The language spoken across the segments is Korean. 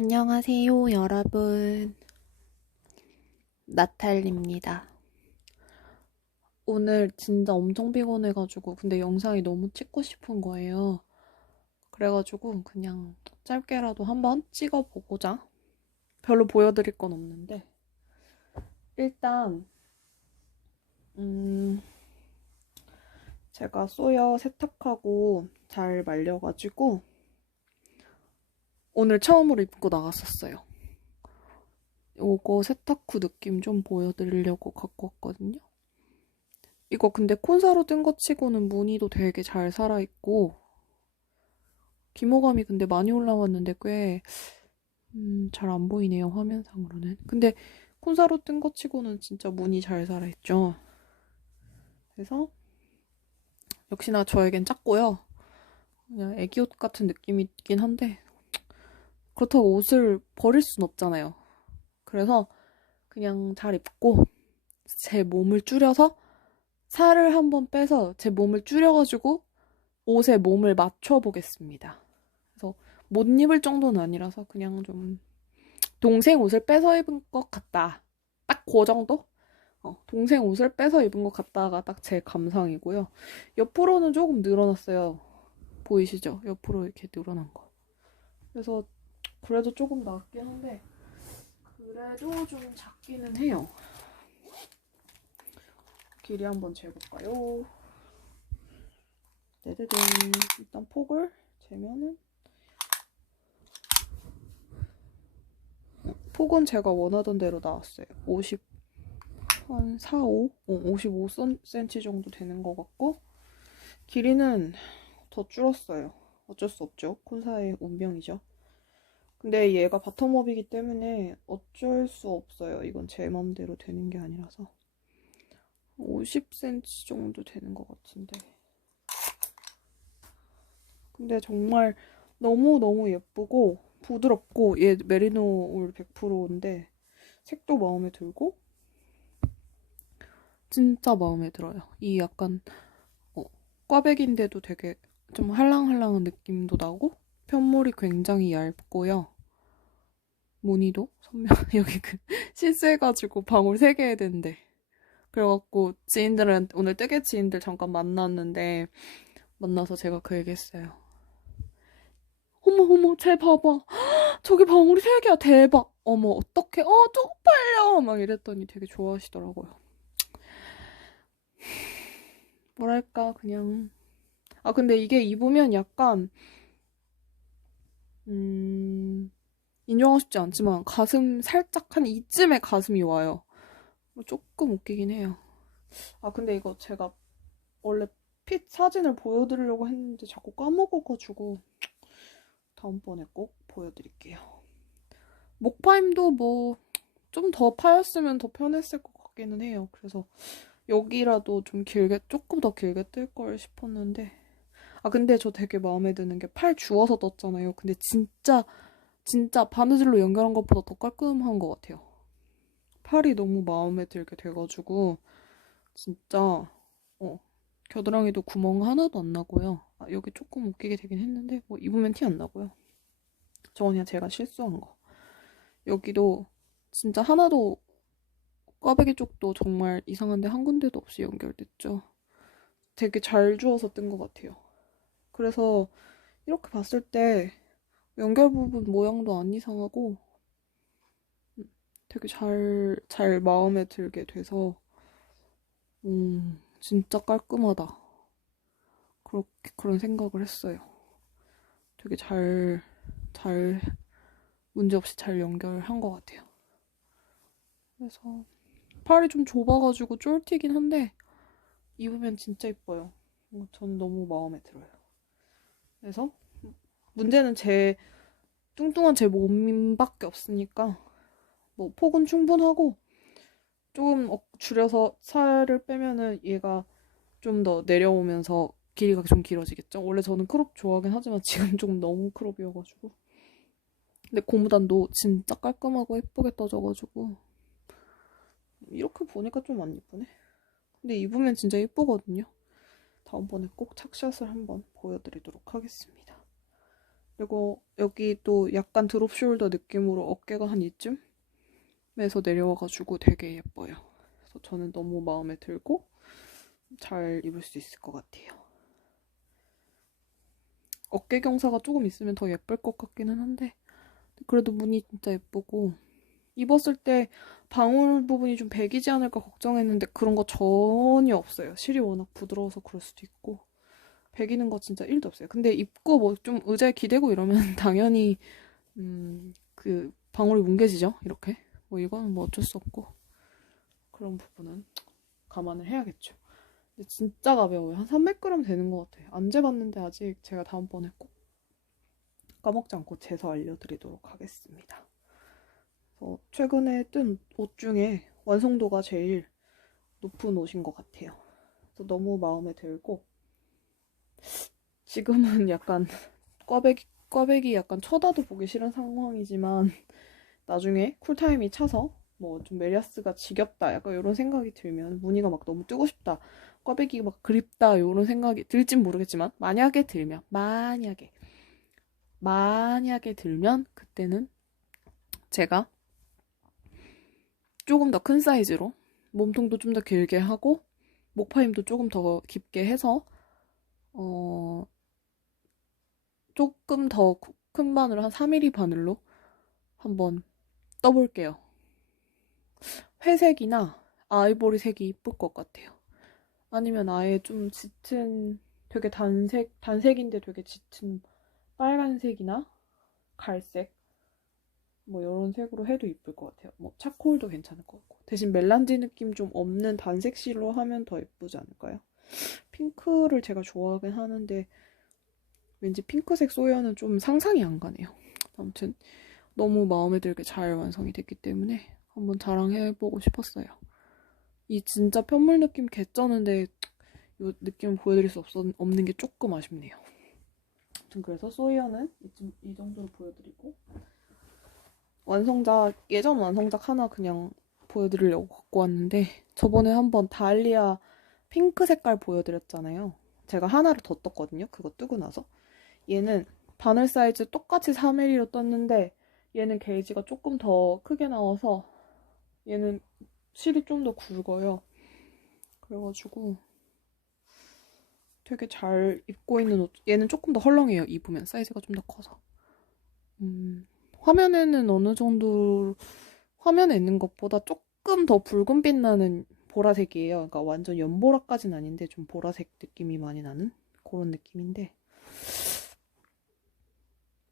안녕하세요, 여러분. 나탈입니다. 오늘 진짜 엄청 피곤해가지고, 근데 영상이 너무 찍고 싶은 거예요. 그래가지고, 그냥 짧게라도 한번 찍어보고자. 별로 보여드릴 건 없는데. 일단, 제가 쏘여 세탁하고 잘 말려가지고, 오늘 처음으로 입고 나갔었어요. 요거 세탁 후 느낌 좀 보여드리려고 갖고 왔거든요. 이거 근데 콘사로 뜬 거 치고는 무늬도 되게 잘 살아있고 기모감이 근데 많이 올라왔는데 꽤 잘 안 보이네요, 화면상으로는. 근데 콘사로 뜬 거 치고는 진짜 무늬 잘 살아있죠. 그래서 역시나 저에겐 작고요. 그냥 애기 옷 같은 느낌이 있긴 한데 그렇다고 옷을 버릴 순 없잖아요. 그래서 그냥 잘 입고 제 몸을 줄여서 살을 한번 빼서 제 몸을 줄여가지고 옷에 몸을 맞춰보겠습니다. 그래서 못 입을 정도는 아니라서 그냥 좀 동생 옷을 빼서 입은 것 같다. 딱 그 정도? 동생 옷을 빼서 입은 것 같다가 딱 제 감상이고요. 옆으로는 조금 늘어났어요. 보이시죠? 옆으로 이렇게 늘어난 거. 그래서 그래도 조금 낫긴 한데 그래도 좀 작기는 해요. 길이 한번 재볼까요? 네네네. 일단 폭을 재면은 폭은 제가 원하던 대로 나왔어요. 50, 한 4, 5? 55cm 정도 되는 것 같고 길이는 더 줄었어요. 어쩔 수 없죠. 콘사의 운명이죠. 근데 얘가 바텀업이기 때문에 어쩔 수 없어요. 이건 제 맘대로 되는 게 아니라서 50cm 정도 되는 것 같은데 근데 정말 너무너무 예쁘고 부드럽고 얘 메리노 울 100%인데 색도 마음에 들고 진짜 마음에 들어요. 이 약간 꽈배기인데도 되게 좀 할랑할랑한 느낌도 나고 편물이 굉장히 얇고요. 무늬도 선명. 여기 실수해가지고 방울 3개 해야 되는데 그래갖고 지인들은 오늘 뜨개 지인들 잠깐 만났는데 만나서 제가 그 얘기했어요. 어머 어머 쟤 봐봐. 저기 방울이 3개야 대박. 어머 어떡해. 쪽팔려 막 이랬더니 되게 좋아하시더라고요. 뭐랄까 그냥 근데 이게 입으면 약간 인정하고 싶지 않지만 가슴 살짝 한 이쯤에 가슴이 와요. 조금 웃기긴 해요. 근데 이거 제가 원래 핏 사진을 보여드리려고 했는데 자꾸 까먹어가지고 다음번에 꼭 보여드릴게요. 목파임도 뭐 좀 더 파였으면 더 편했을 것 같기는 해요. 그래서 여기라도 좀 길게 조금 더 길게 뜰 걸 싶었는데 근데 저 되게 마음에 드는 게 팔 주워서 떴잖아요. 근데 진짜 바느질로 연결한 것보다 더 깔끔한 것 같아요. 팔이 너무 마음에 들게 돼가지고 진짜 겨드랑이도 구멍 하나도 안 나고요. 여기 조금 웃기게 되긴 했는데 뭐 입으면 티 안 나고요. 저건 그냥 제가 실수한 거. 여기도 진짜 하나도 꽈배기 쪽도 정말 이상한데 한 군데도 없이 연결됐죠. 되게 잘 주워서 뜬 것 같아요. 그래서 이렇게 봤을 때 연결 부분 모양도 안 이상하고 되게 잘 마음에 들게 돼서 진짜 깔끔하다. 그런 생각을 했어요. 되게 잘, 문제없이 잘 연결한 것 같아요. 그래서 팔이 좀 좁아가지고 쫄티긴 한데 입으면 진짜 이뻐요. 저는 너무 마음에 들어요. 그래서 문제는 제 뚱뚱한 제 몸밖에 없으니까 뭐 폭은 충분하고 조금 줄여서 살을 빼면은 얘가 좀 더 내려오면서 길이가 좀 길어지겠죠? 원래 저는 크롭 좋아하긴 하지만 지금 좀 너무 크롭이어가지고 근데 고무단도 진짜 깔끔하고 예쁘게 떠져가지고 이렇게 보니까 좀 안 예쁘네. 근데 입으면 진짜 예쁘거든요. 다음번에 꼭 착샷을 한번 보여드리도록 하겠습니다. 그리고 여기 또 약간 드롭 숄더 느낌으로 어깨가 한 이쯤에서 내려와가지고 되게 예뻐요. 그래서 저는 너무 마음에 들고 잘 입을 수 있을 것 같아요. 어깨 경사가 조금 있으면 더 예쁠 것 같기는 한데 그래도 무늬 진짜 예쁘고 입었을 때 방울 부분이 좀 배기지 않을까 걱정했는데 그런 거 전혀 없어요. 실이 워낙 부드러워서 그럴 수도 있고 배기는 거 진짜 1도 없어요. 근데 입고 뭐 좀 의자에 기대고 이러면 당연히 그 방울이 뭉개지죠. 이렇게 뭐 이거는 뭐 어쩔 수 없고 그런 부분은 감안을 해야겠죠. 근데 진짜 가벼워요. 한 300g 되는 것 같아요. 안 재봤는데 아직 제가 다음번에 꼭 까먹지 않고 재서 알려드리도록 하겠습니다. 최근에 뜬 옷 중에 완성도가 제일 높은 옷인 것 같아요. 그래서 너무 마음에 들고 지금은 약간 꽈배기 약간 쳐다도 보기 싫은 상황이지만 나중에 쿨타임이 차서 뭐 좀 메리아스가 지겹다 약간 이런 생각이 들면 무늬가 막 너무 뜨고 싶다 꽈배기가 막 그립다 이런 생각이 들진 모르겠지만 만약에 들면 그때는 제가 조금 더 큰 사이즈로 몸통도 좀 더 길게 하고 목파임도 조금 더 깊게 해서 조금 더 큰 바늘 한 3mm 바늘로 한번 떠볼게요. 회색이나 아이보리색이 이쁠 것 같아요. 아니면 아예 좀 짙은 되게 단색인데 되게 짙은 빨간색이나 갈색 뭐 이런 색으로 해도 이쁠 것 같아요. 뭐 차콜도 괜찮을 것 같고 대신 멜란지 느낌 좀 없는 단색 실로 하면 더 예쁘지 않을까요? 핑크를 제가 좋아하긴 하는데 왠지 핑크색 소여는 좀 상상이 안 가네요. 아무튼 너무 마음에 들게 잘 완성이 됐기 때문에 한번 자랑해보고 싶었어요. 이 진짜 편물 느낌 개쩌는데 이 느낌 보여드릴 수 없는 게 조금 아쉽네요. 아무튼 그래서 소이어는 이 정도로 보여드리고 예전 완성작 하나 그냥 보여드리려고 갖고 왔는데 저번에 한번 달리아 핑크 색깔 보여드렸잖아요. 제가 하나를 더 떴거든요. 그거 뜨고 나서 얘는 바늘 사이즈 똑같이 3mm로 떴는데 얘는 게이지가 조금 더 크게 나와서 얘는 실이 좀 더 굵어요. 그래가지고 되게 잘 입고 있는 옷. 얘는 조금 더 헐렁해요. 입으면 사이즈가 좀 더 커서. 화면에는 어느 정도 화면에 있는 것보다 조금 더 붉은빛 나는 보라색이에요. 그러니까 완전 연보라까지는 아닌데 좀 보라색 느낌이 많이 나는 그런 느낌인데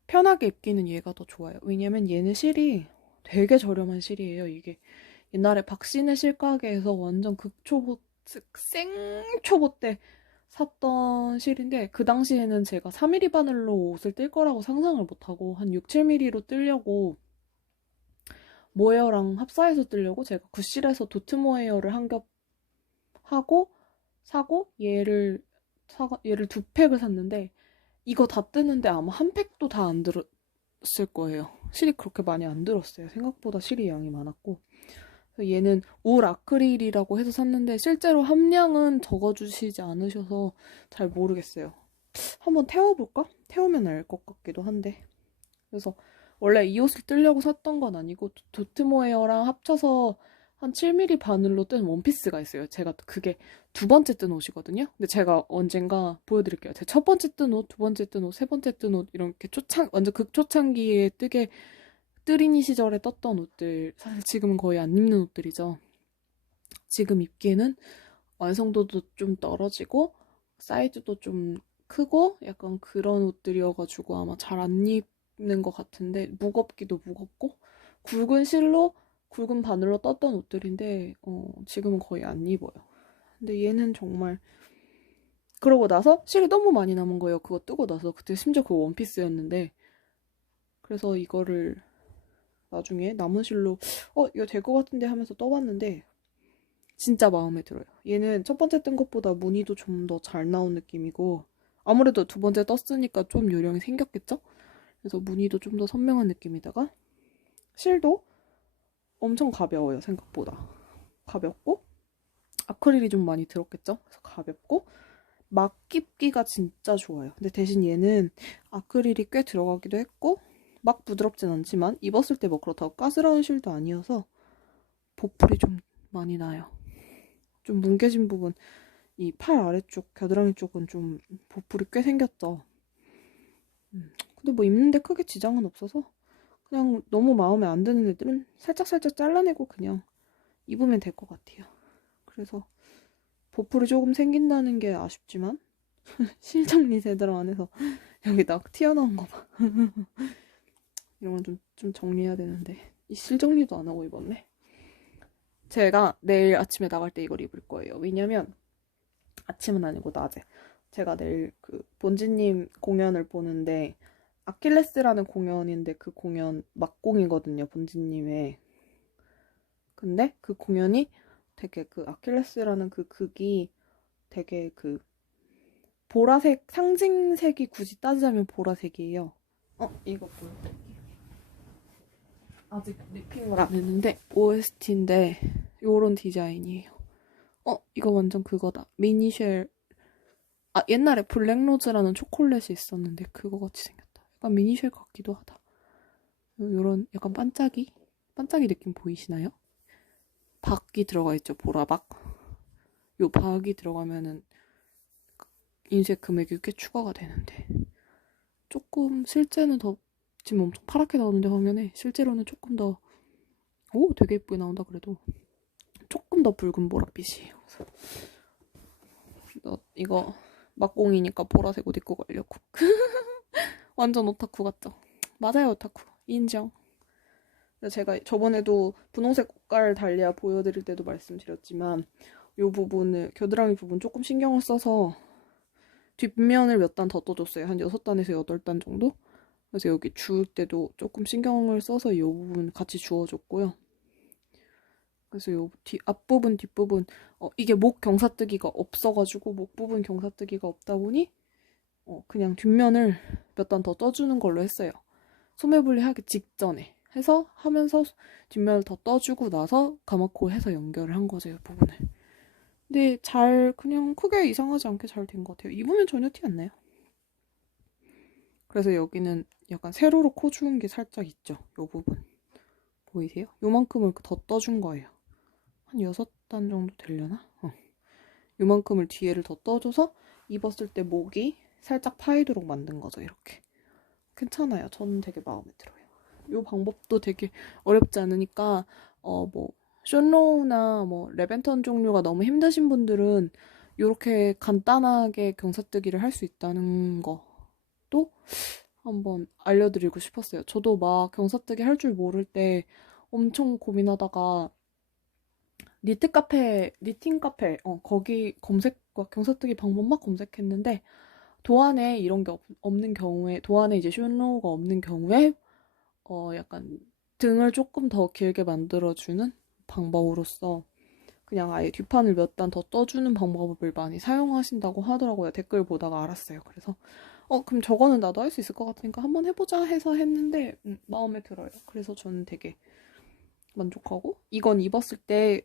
편하게 입기는 얘가 더 좋아요. 왜냐면 얘는 실이 되게 저렴한 실이에요. 이게 옛날에 박신혜 실가게에서 완전 극초보 생초보 때 샀던 실인데 그 당시에는 제가 3mm 바늘로 옷을 뜰 거라고 상상을 못하고 한 6, 7mm로 뜨려고 모헤어랑 합사해서 뜨려고 제가 구실에서 도트 모헤어를 한 겹 하고 사고 얘를 두 팩을 샀는데 이거 다 뜨는데 아마 한 팩도 다 안 들었을 거예요. 실이 그렇게 많이 안 들었어요. 생각보다 실이 양이 많았고 얘는 울 아크릴이라고 해서 샀는데 실제로 함량은 적어주시지 않으셔서 잘 모르겠어요. 한번 태워볼까? 태우면 알 것 같기도 한데 그래서 원래 이 옷을 뜨려고 샀던 건 아니고 도트모헤어랑 합쳐서 한 7mm 바늘로 뜬 원피스가 있어요. 제가 그게 두 번째 뜬 옷이거든요. 근데 제가 언젠가 보여드릴게요. 제 첫 번째 뜬 옷, 두 번째 뜬 옷, 세 번째 뜬 옷 이렇게 완전 극초창기에 뜨리니 시절에 떴던 옷들 사실 지금은 거의 안 입는 옷들이죠. 지금 입기에는 완성도도 좀 떨어지고 사이즈도 좀 크고 약간 그런 옷들이어가지고 아마 잘 안 입는 것 같은데 무겁기도 무겁고 굵은 실로 굵은 바늘로 떴던 옷들인데 지금은 거의 안 입어요. 근데 얘는 정말 그러고 나서 실이 너무 많이 남은 거예요. 그거 뜨고 나서 그때 심지어 그거 원피스였는데 그래서 이거를 나중에 남은 실로 이거 될 것 같은데 하면서 떠봤는데 진짜 마음에 들어요. 얘는 첫 번째 뜬 것보다 무늬도 좀 더 잘 나온 느낌이고 아무래도 두 번째 떴으니까 좀 요령이 생겼겠죠? 그래서 무늬도 좀 더 선명한 느낌이다가 실도 엄청 가벼워요. 생각보다 가볍고 아크릴이 좀 많이 들었겠죠? 그래서 가볍고 막 입기가 진짜 좋아요. 근데 대신 얘는 아크릴이 꽤 들어가기도 했고 막 부드럽진 않지만 입었을 때 뭐 그렇다고 가스라운 실도 아니어서 보풀이 좀 많이 나요. 좀 뭉개진 부분, 이 팔 아래쪽, 겨드랑이 쪽은 좀 보풀이 꽤 생겼죠. 근데 뭐 입는데 크게 지장은 없어서 그냥 너무 마음에 안 드는 애들은 살짝살짝 잘라내고 그냥 입으면 될 것 같아요. 그래서 보풀이 조금 생긴다는 게 아쉽지만 실정리 제대로 안 해서 여기 딱 튀어나온 거 봐. 이런 건 좀 정리해야 되는데 이 실정리도 안 하고 입었네. 제가 내일 아침에 나갈 때 이걸 입을 거예요. 왜냐면 아침은 아니고 낮에 제가 내일 그 본지님 공연을 보는데 아킬레스라는 공연인데 그 공연 막공이거든요. 본지님의. 근데 그 공연이 되게 그 아킬레스라는 그 극이 되게 그 보라색 상징색이 굳이 따지자면 보라색이에요. 이거 보여드릴게요. 아직 랩핑을 안 했는데 OST인데 요런 디자인이에요. 이거 완전 그거다. 미니쉘. 옛날에 블랙로즈라는 초콜릿이 있었는데 그거 같이 생겼다. 약간 미니쉘 같기도 하다. 요런 약간 반짝이 느낌 보이시나요? 박이 들어가 있죠. 보라박. 요 박이 들어가면은 인쇄 금액이 꽤 추가가 되는데 조금 실제는 더 지금 엄청 파랗게 나오는데 화면에 실제로는 조금 더 되게 예쁘게 나온다. 그래도 조금 더 붉은 보랏빛이에요. 이거 막공이니까 보라색 옷 입고 가려고. 완전 오타쿠 같죠? 맞아요, 오타쿠. 인정. 제가 저번에도 분홍색 꽃갈 달리아 보여드릴 때도 말씀드렸지만 이 부분을 겨드랑이 부분 조금 신경을 써서 뒷면을 몇 단 더 떠줬어요. 한 6단에서 8단 정도? 그래서 여기 주울 때도 조금 신경을 써서 이 부분 같이 주워줬고요. 그래서 요 앞부분, 뒷부분 이게 목 경사뜨기가 없어가지고 목 부분 경사뜨기가 없다 보니 그냥 뒷면을 몇 단 더 떠주는 걸로 했어요. 소매분리 하기 직전에 해서 하면서 뒷면을 더 떠주고 나서 가마코 해서 연결을 한 거죠, 이 부분을. 근데 그냥 크게 이상하지 않게 잘 된 것 같아요. 입으면 전혀 티 안 나요. 그래서 여기는 약간 세로로 코 주운 게 살짝 있죠, 이 부분. 보이세요? 요만큼을 더 떠준 거예요. 한 6단 정도 되려나? 요만큼을 뒤에를 더 떠줘서 입었을 때 목이 살짝 파이도록 만든 거죠, 이렇게. 괜찮아요. 저는 되게 마음에 들어요. 이 방법도 되게 어렵지 않으니까 뭐 션로우나 뭐 레벤턴 종류가 너무 힘드신 분들은 이렇게 간단하게 경사뜨기를 할 수 있다는 것도 한번 알려드리고 싶었어요. 저도 막 경사뜨기 할 줄 모를 때 엄청 고민하다가 니팅 카페 거기 경사뜨기 방법 막 검색했는데 도안에 이런 게 없는 경우에, 도안에 이제 션로우가 없는 경우에 약간 등을 조금 더 길게 만들어주는 방법으로서 그냥 아예 뒷판을 몇 단 더 떠주는 방법을 많이 사용하신다고 하더라고요. 댓글 보다가 알았어요. 그래서 그럼 저거는 나도 할 수 있을 것 같으니까 한번 해보자 해서 했는데 마음에 들어요. 그래서 저는 되게 만족하고, 이건 입었을 때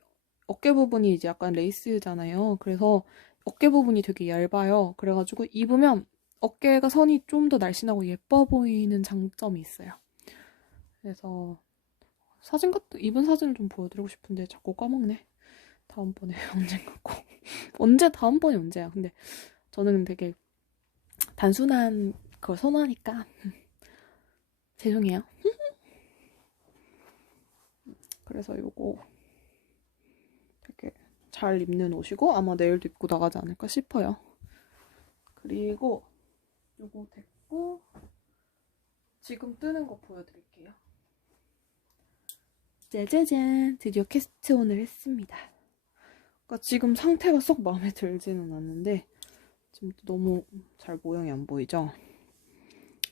어깨 부분이 이제 약간 레이스잖아요. 그래서 어깨 부분이 되게 얇아요. 그래가지고 입으면 어깨가 선이 좀 더 날씬하고 예뻐 보이는 장점이 있어요. 그래서 입은 사진을 좀 보여드리고 싶은데 자꾸 까먹네. 다음번에 언젠가 꼭. 다음번에 언제야? 근데 저는 되게 단순한 걸 선호하니까 죄송해요. 그래서 요거 되게 잘 입는 옷이고 아마 내일도 입고 나가지 않을까 싶어요. 그리고 요거 됐고 지금 뜨는 거 보여드릴게요. 짜자잔! 드디어 캐스트 오늘 했습니다. 그러니까 지금 상태가 썩 마음에 들지는 않는데 지금 너무 잘 모양이 안 보이죠?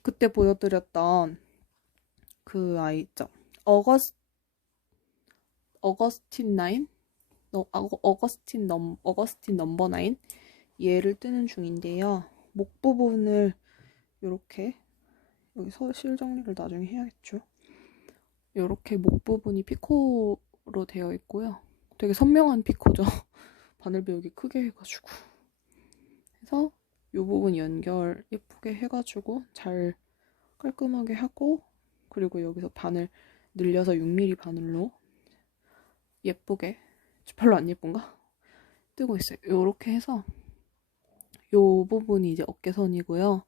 그때 보여드렸던 그 아이 있죠? 어거스틴 9? 어거스틴 넘버 9? 얘를 뜨는 중인데요. 목 부분을 이렇게 여기 실 정리를 나중에 해야겠죠. 이렇게 목 부분이 피코로 되어 있고요. 되게 선명한 피코죠. 바늘 배우기 크게 해가지고 해서 이 부분 연결 예쁘게 해가지고 잘 깔끔하게 하고, 그리고 여기서 바늘 늘려서 6mm 바늘로 예쁘게, 별로 안 예쁜가? 뜨고 있어요. 요렇게 해서 요 부분이 이제 어깨선이고요.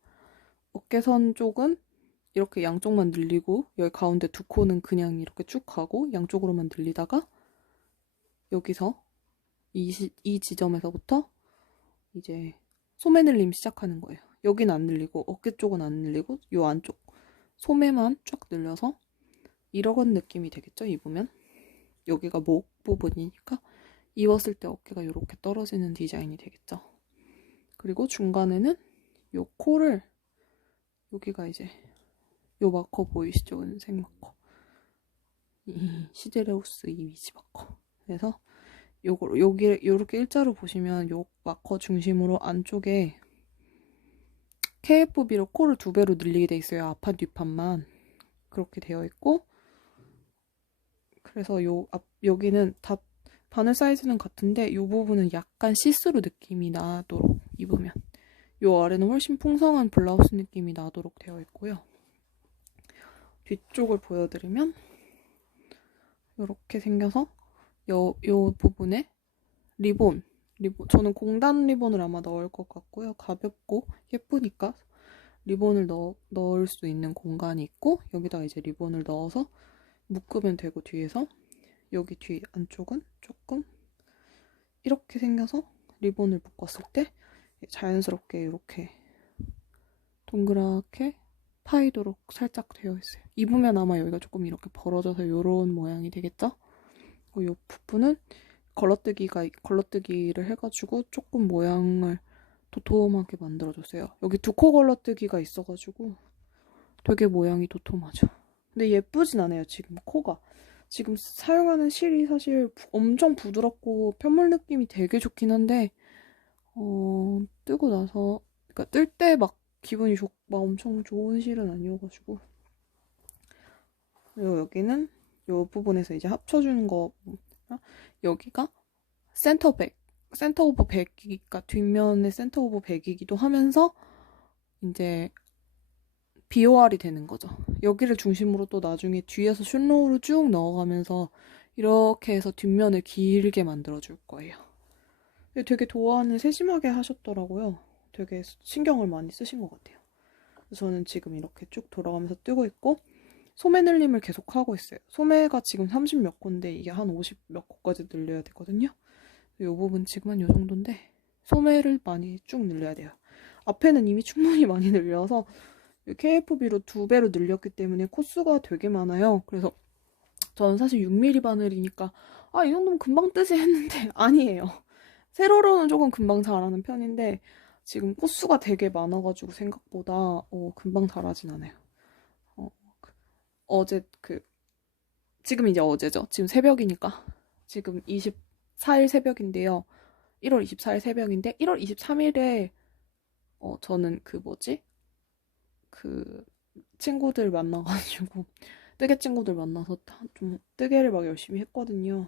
어깨선 쪽은 이렇게 양쪽만 늘리고, 여기 가운데 두 코는 그냥 이렇게 쭉 가고 양쪽으로만 늘리다가 여기서 이 지점에서부터 이제 소매 늘림 시작하는 거예요. 여기는 안 늘리고 어깨 쪽은 안 늘리고 요 안쪽 소매만 쫙 늘려서 이런 느낌이 되겠죠? 입으면 여기가 목 부분이니까 입었을 때 어깨가 이렇게 떨어지는 디자인이 되겠죠? 그리고 중간에는 요 코를, 여기가 이제 요 마커 보이시죠? 은색 마커, 이 시데레우스 이미지 마커. 그래서 여기 요렇게 일자로 보시면 요 마커 중심으로 안쪽에 KFB로 코를 2배로 늘리게 돼 있어요. 앞판 뒷판만 그렇게 되어 있고, 그래서 여기는 다 바늘 사이즈는 같은데 이 부분은 약간 시스루 느낌이 나도록 입으면, 이 아래는 훨씬 풍성한 블라우스 느낌이 나도록 되어 있고요. 뒤쪽을 보여드리면 이렇게 생겨서 요 부분에 리본, 저는 공단 리본을 아마 넣을 것 같고요. 가볍고 예쁘니까 리본을 넣을 수 있는 공간이 있고, 여기다 이제 리본을 넣어서 묶으면 되고, 뒤에서 여기 뒤 안쪽은 조금 이렇게 생겨서 리본을 묶었을 때 자연스럽게 이렇게 동그랗게 파이도록 살짝 되어 있어요. 입으면 아마 여기가 조금 이렇게 벌어져서 이런 모양이 되겠죠? 이 부분은 걸러뜨기를 해가지고 조금 모양을 도톰하게 만들어줬어요. 여기 두 코 걸러뜨기가 있어가지고 되게 모양이 도톰하죠. 근데 예쁘진 않아요, 지금 코가. 지금 사용하는 실이 사실 엄청 부드럽고 편물 느낌이 되게 좋긴 한데, 뜨고 나서, 그러니까 뜰 때 막 기분이 막 엄청 좋은 실은 아니어가지고. 그리고 여기는 이 부분에서 이제 합쳐주는 거, 여기가 센터 오버 백이니까 뒷면의 센터 오버 백이기도 하면서 이제 BOR이 되는 거죠. 여기를 중심으로 또 나중에 뒤에서 슐로우를 쭉 넣어가면서 이렇게 해서 뒷면을 길게 만들어줄 거예요. 되게 도안을 세심하게 하셨더라고요. 되게 신경을 많이 쓰신 것 같아요. 저는 지금 이렇게 쭉 돌아가면서 뜨고 있고, 소매 늘림을 계속 하고 있어요. 소매가 지금 30 몇 코인데 이게 한 50 몇 코까지 늘려야 되거든요. 이 부분 지금 한 이 정도인데 소매를 많이 쭉 늘려야 돼요. 앞에는 이미 충분히 많이 늘려서 KFB로 2배로 늘렸기 때문에 코수가 되게 많아요. 그래서 저는 사실 6mm 바늘이니까 이 정도면 금방 뜨지 했는데 아니에요. 세로로는 조금 금방 자라는 편인데 지금 코수가 되게 많아가지고 생각보다 금방 자라진 않아요. 지금 이제 어제죠. 지금 새벽이니까. 지금 24일 새벽인데요. 1월 24일 새벽인데 1월 23일에 저는 친구들 만나가지고 뜨개 친구들 만나서 좀 뜨개를 막 열심히 했거든요.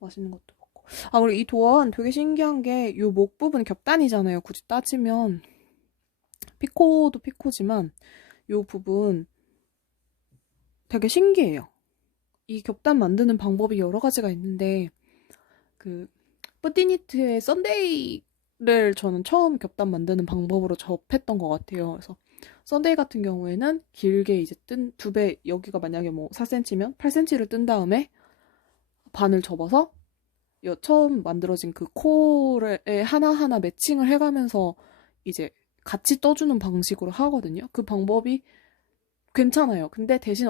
맛있는 것도 먹고. 그리고 이 도안 되게 신기한 게 요 목 부분 겹단이잖아요. 굳이 따지면 피코도 피코지만 요 부분 되게 신기해요. 이 겹단 만드는 방법이 여러 가지가 있는데 뿌띠니트의 썬데이를 저는 처음 겹단 만드는 방법으로 접했던 것 같아요. 그래서 썬데이 같은 경우에는 길게 이제 뜬 2배, 여기가 만약에 뭐 4cm면 8cm를 뜬 다음에 반을 접어서 처음 만들어진 그 코를 하나하나 매칭을 해가면서 이제 같이 떠주는 방식으로 하거든요. 그 방법이 괜찮아요. 근데 대신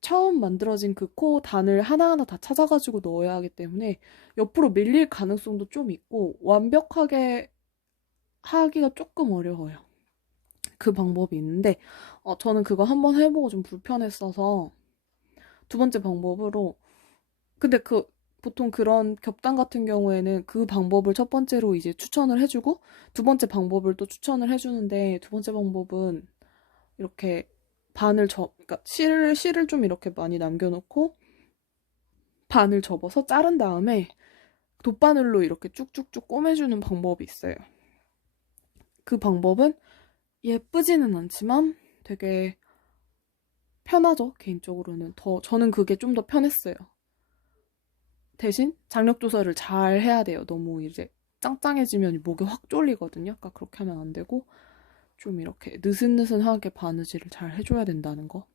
처음 만들어진 그 코 단을 하나하나 다 찾아가지고 넣어야 하기 때문에 옆으로 밀릴 가능성도 좀 있고 완벽하게 하기가 조금 어려워요. 그 방법이 있는데 저는 그거 한번 해보고 좀 불편했어서 두 번째 방법으로, 근데 보통 그런 겹단 같은 경우에는 그 방법을 첫 번째로 이제 추천을 해주고 두 번째 방법을 또 추천을 해주는데, 두 번째 방법은 이렇게 그러니까 실을 좀 이렇게 많이 남겨놓고 반을 접어서 자른 다음에 돗바늘로 이렇게 쭉쭉쭉 꼬매주는 방법이 있어요. 그 방법은 예쁘지는 않지만 되게 편하죠, 개인적으로는. 저는 그게 좀 더 편했어요. 대신 장력 조절을 잘 해야 돼요. 너무 이제 짱짱해지면 목이 확 졸리거든요. 그러니까 그렇게 하면 안 되고 좀 이렇게 느슨느슨하게 바느질을 잘 해줘야 된다는 거.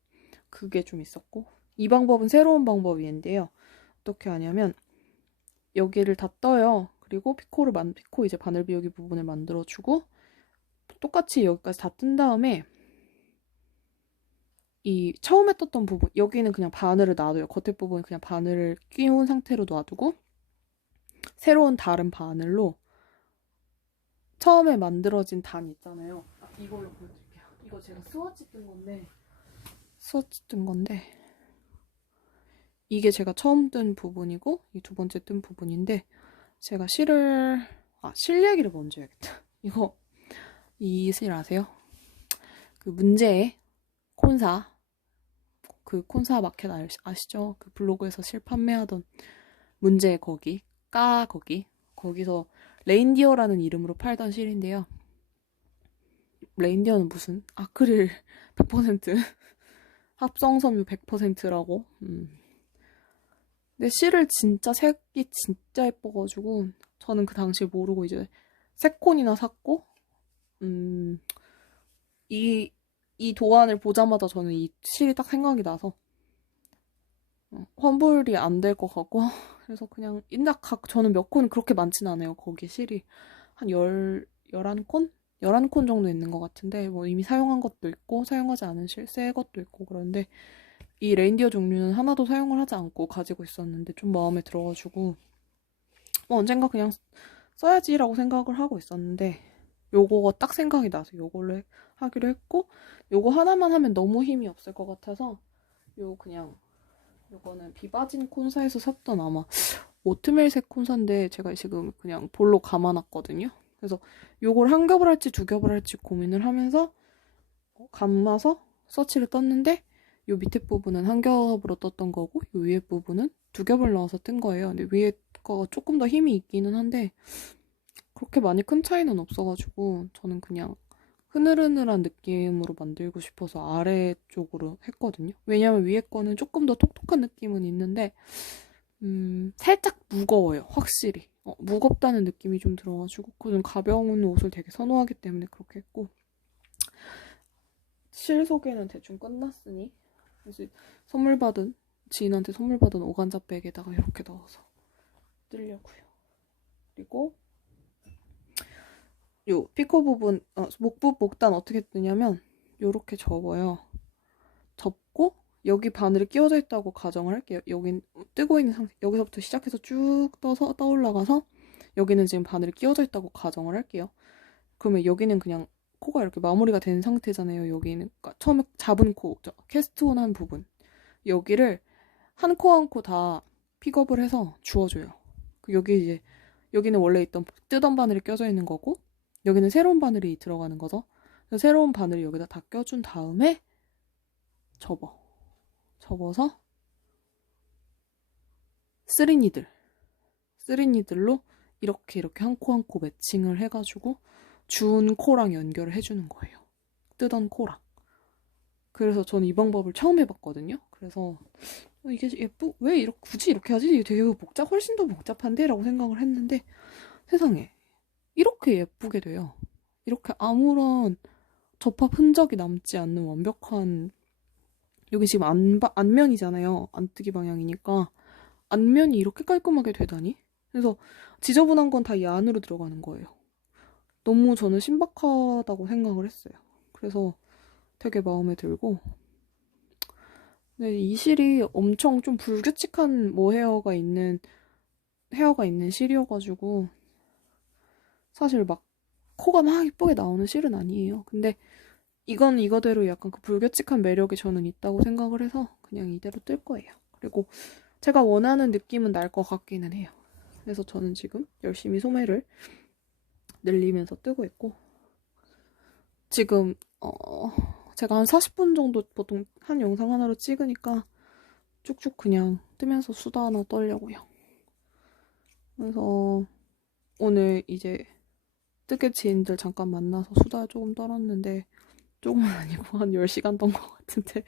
그게 좀 있었고, 이 방법은 새로운 방법인데요. 어떻게 하냐면 여기를 다 떠요. 그리고 피코 이제 바늘 비우기 부분을 만들어주고 똑같이 여기까지 다 뜬 다음에 이 처음에 떴던 부분, 여기는 그냥 바늘을 놔둬요. 겉에 부분은 그냥 바늘을 끼운 상태로 놔두고 새로운 다른 바늘로 처음에 만들어진 단 있잖아요. 이걸로 보여드릴게요. 이거 제가 스워치 뜬 건데 이게 제가 처음 뜬 부분이고 이 두 번째 뜬 부분인데, 제가 실 얘기를 먼저 해야겠다. 이 실 아세요? 그 문제의 콘사, 그 콘사 마켓 아시죠? 그 블로그에서 실 판매하던 문제의 거기서 레인디어라는 이름으로 팔던 실인데요. 레인디어는 무슨 아크릴 100% 합성섬유 100%라고. 근데 실을 진짜 색이 진짜 예뻐가지고 저는 그 당시에 모르고 이제 세 콘이나 샀고, 이 도안을 보자마자 저는 이 실이 딱 생각이 나서 환불이 안 될 것 같고 그래서 그냥 저는 몇 콘 그렇게 많진 않아요. 거기 실이 한 11콘? 11콘 정도 있는 것 같은데 뭐 이미 사용한 것도 있고 사용하지 않은 실 새 것도 있고 그런데 이 레인디어 종류는 하나도 사용을 하지 않고 가지고 있었는데 좀 마음에 들어가지고 언젠가 그냥 써야지라고 생각을 하고 있었는데 요거가 딱 생각이 나서 요걸로 하기로 했고, 요거 하나만 하면 너무 힘이 없을 것 같아서 요거는 비바진 콘사에서 샀던 아마 오트밀색 콘사인데 제가 지금 그냥 볼로 감아놨거든요. 그래서 요걸 한 겹을 할지 두 겹을 할지 고민을 하면서 감아서 서치를 떴는데 요 밑에 부분은 한 겹으로 떴던 거고 요 위에 부분은 두 겹을 넣어서 뜬 거예요. 근데 위에 거가 조금 더 힘이 있기는 한데 그렇게 많이 큰 차이는 없어가지고 저는 그냥 흐느흐느한 느낌으로 만들고 싶어서 아래쪽으로 했거든요. 왜냐면 위에 거는 조금 더 톡톡한 느낌은 있는데 살짝 무거워요. 확실히 무겁다는 느낌이 좀 들어가지고 저는 가벼운 옷을 되게 선호하기 때문에 그렇게 했고, 실 소개는 대충 끝났으니 이제 지인한테 선물 받은 오간자 백에다가 이렇게 넣어서 뜨려고요. 그리고 요 피코 부분, 목단 어떻게 뜨냐면 요렇게 접어요. 접고 여기 바늘이 끼워져 있다고 가정을 할게요. 여긴 뜨고 있는 상태, 여기서부터 시작해서 쭉 떠올라가서 여기는 지금 바늘이 끼워져 있다고 가정을 할게요. 그러면 여기는 그냥 코가 이렇게 마무리가 된 상태잖아요. 여기는 그러니까 처음에 잡은 코, 캐스트온한 부분, 여기를 한 코 한 코 다 픽업을 해서 주워줘요. 여기는 원래 뜨던 바늘이 껴져 있는 거고 여기는 새로운 바늘이 들어가는 거죠. 새로운 바늘을 여기다 다 껴준 다음에 접어서 쓰리니들로 이렇게 한 코 한 코 매칭을 해가지고 준 코랑 연결을 해주는 거예요. 뜨던 코랑. 그래서 저는 이 방법을 처음 해봤거든요. 그래서 이게 왜 굳이 이렇게 하지? 이게 되게 훨씬 더 복잡한데? 라고 생각을 했는데 세상에 이렇게 예쁘게 돼요. 이렇게 아무런 접합 흔적이 남지 않는 완벽한, 여기 지금 안면이잖아요. 안뜨기 방향이니까 안면이 이렇게 깔끔하게 되다니? 그래서 지저분한 건 다 이 안으로 들어가는 거예요. 너무 저는 신박하다고 생각을 했어요. 그래서 되게 마음에 들고, 근데 이 실이 엄청 좀 불규칙한 헤어가 있는 실이어가지고 사실 막 코가 막 이쁘게 나오는 실은 아니에요. 근데 이건 이거대로 약간 그 불규칙한 매력이 저는 있다고 생각을 해서 그냥 이대로 뜰 거예요. 그리고 제가 원하는 느낌은 날 것 같기는 해요. 그래서 저는 지금 열심히 소매를 늘리면서 뜨고 있고, 지금 제가 한 40분 정도 보통 한 영상 하나로 찍으니까 쭉쭉 그냥 뜨면서 수다 하나 떨려고요. 그래서 오늘 이제 뜨개 지인들 잠깐 만나서 수다 조금 떨었는데 조금은 아니고 한 10시간 떤 것 같은데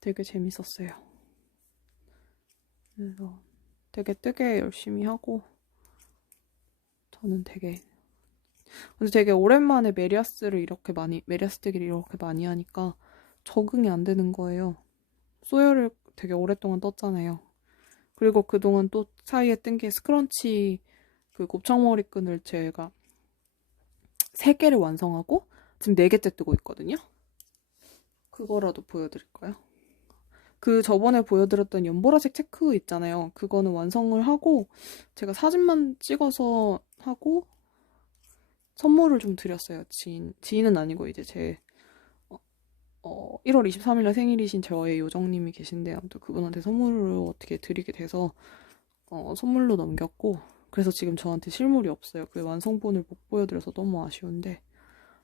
되게 재밌었어요. 그래서 되게 뜨개 열심히 하고 저는 근데 되게 오랜만에 메리아스 뜨기를 이렇게 많이 하니까 적응이 안 되는 거예요. 소열을 되게 오랫동안 떴잖아요. 그리고 그동안 또 사이에 뜬 게 스크런치 그 곱창머리끈을 제가 3개를 완성하고 지금 4개째 뜨고 있거든요. 그거라도 보여드릴까요? 그 저번에 보여드렸던 연보라색 체크 있잖아요. 그거는 완성을 하고 제가 사진만 찍어서 하고 선물을 좀 드렸어요. 지인은 아니고 이제 제 1월 23일날 생일이신 저의 요정님이 계신데 아무튼 그분한테 선물을 어떻게 드리게 돼서 선물로 넘겼고 그래서 지금 저한테 실물이 없어요. 그 완성본을 못 보여드려서 너무 아쉬운데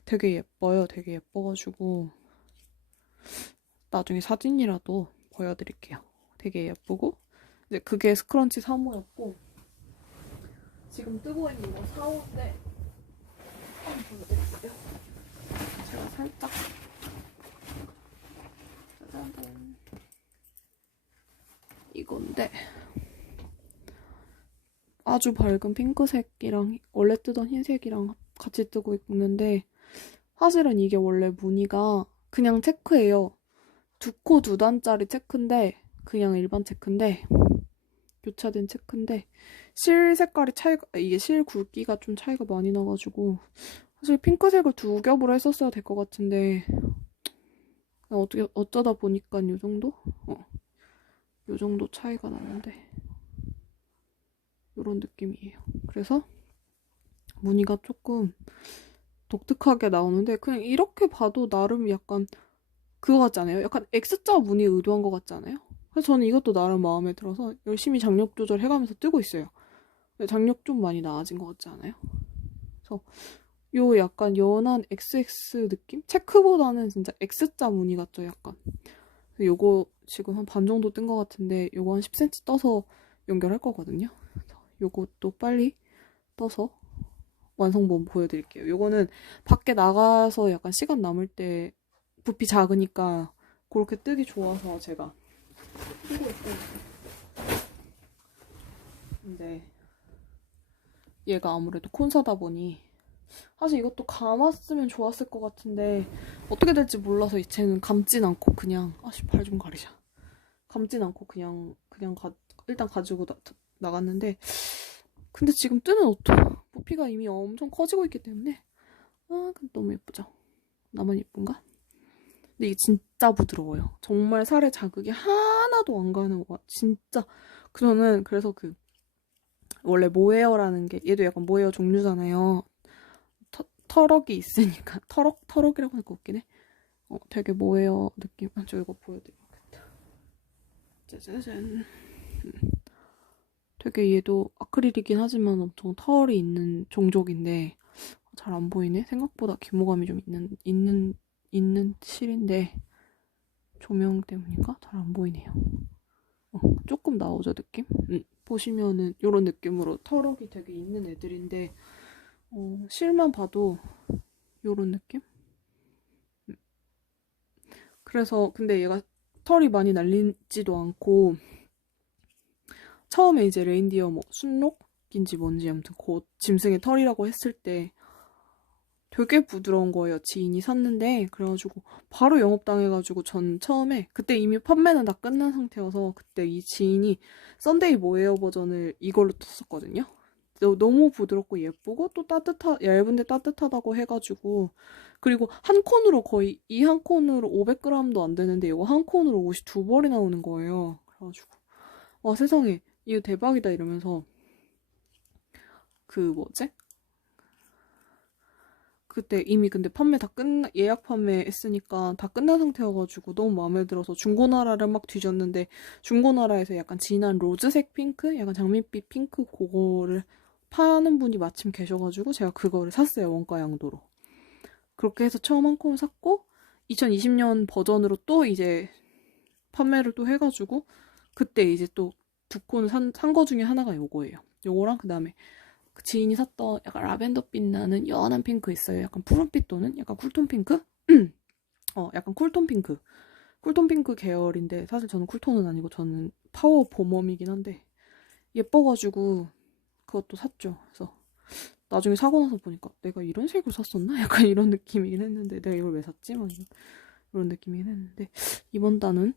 되게 예뻐요. 되게 예뻐가지고 나중에 사진이라도 보여드릴게요. 되게 예쁘고 이제 그게 스크런치 3호였고 지금 뜨고 있는 거 4호인데 한번 보여드릴게요. 제가 살짝 짜잔 이건데 아주 밝은 핑크색이랑 원래 뜨던 흰색이랑 같이 뜨고 있는데 사실은 이게 원래 무늬가 그냥 체크예요. 2코 2단짜리 체크인데 그냥 일반 체크인데 교차된 체크인데 실 색깔이 이게 실 굵기가 좀 차이가 많이 나가지고 사실 핑크색을 2겹으로 했었어야 될 것 같은데 어쩌다 보니까 요 정도? 요 정도 차이가 나는데 요런 느낌이에요. 그래서 무늬가 조금 독특하게 나오는데 그냥 이렇게 봐도 나름 약간 그거 같지 않아요? 약간 X자 무늬 의도한 것 같지 않아요? 그래서 저는 이것도 나름 마음에 들어서 열심히 장력 조절해가면서 뜨고 있어요. 장력 좀 많이 나아진 것 같지 않아요? 그래서 요 약간 연한 XX 느낌? 체크보다는 진짜 X자 무늬 같죠, 약간. 요거 지금 한 반 정도 뜬 것 같은데 요거 한 10cm 떠서 연결할 거거든요. 요것도 빨리 떠서 완성본 보여드릴게요. 요거는 밖에 나가서 약간 시간 남을 때 부피 작으니까 그렇게 뜨기 좋아서 제가 뜨고 있고 근데 얘가 아무래도 콘사다 보니 사실 이것도 감았으면 좋았을 것 같은데 어떻게 될지 몰라서 쟤는 감진 않고 그냥 발 좀 가리자 감진 않고 그냥 일단 가지고 나갔는데 근데 지금 뜨는 옷도 부피가 이미 엄청 커지고 있기 때문에 근데 너무 예쁘죠? 나만 예쁜가? 근데 이게 진짜 부드러워요. 정말 살에 자극이 하나도 안 가는 거 진짜 저는 그래서 원래 모헤어라는 게 얘도 약간 모헤어 종류잖아요. 터럭이 있으니까 터럭이라고 하니까 웃기네. 되게 모헤어 느낌. 저 이거 보여드려야겠다. 짜자잔. 되게 얘도 아크릴이긴 하지만 엄청 털이 있는 종족인데 잘 안 보이네. 생각보다 규모감이 좀 있는 실인데 조명 때문인가? 잘 안 보이네요. 조금 나오죠 느낌? 보시면은 이런 느낌으로 털럭이 되게 있는 애들인데 실만 봐도 이런 느낌? 그래서 근데 얘가 털이 많이 날리지도 않고 처음에 이제 레인디어 순록인지 뭔지 아무튼 그 짐승의 털이라고 했을 때 되게 부드러운 거예요. 지인이 샀는데 그래가지고 바로 영업당해가지고 전 처음에 그때 이미 판매는 다 끝난 상태여서 그때 이 지인이 썬데이 모헤어 버전을 이걸로 떴었거든요. 너무 부드럽고 예쁘고 또 얇은데 따뜻하다고 해가지고 그리고 한 콘으로 거의 이 한 콘으로 500g도 안 되는데 이거 한 콘으로 옷이 2벌이 나오는 거예요. 그래가지고 와 세상에 이거 대박이다 이러면서 그 뭐지? 그때 이미 근데 예약 판매했으니까 다 끝난 상태여가지고 너무 마음에 들어서 중고나라를 막 뒤졌는데 중고나라에서 약간 진한 로즈색 핑크? 약간 장밋빛 핑크 그거를 파는 분이 마침 계셔가지고 제가 그거를 샀어요. 원가 양도로. 그렇게 해서 처음 한 콘 샀고 2020년 버전으로 또 이제 판매를 또 해가지고 그때 이제 또 2콘 산 거 중에 하나가 요거예요. 요거랑 그다음에 그 지인이 샀던 약간 라벤더빛 나는 연한 핑크 있어요. 약간 푸른빛 또는 약간 쿨톤 핑크? 약간 쿨톤 핑크. 쿨톤 핑크 계열인데 사실 저는 쿨톤은 아니고 저는 파워 봄웜이긴 한데 예뻐가지고 그것도 샀죠. 그래서 나중에 사고 나서 보니까 내가 이런 색을 샀었나? 약간 이런 느낌이긴 했는데 내가 이걸 왜 샀지? 막 이런 느낌이긴 했는데 이번 단은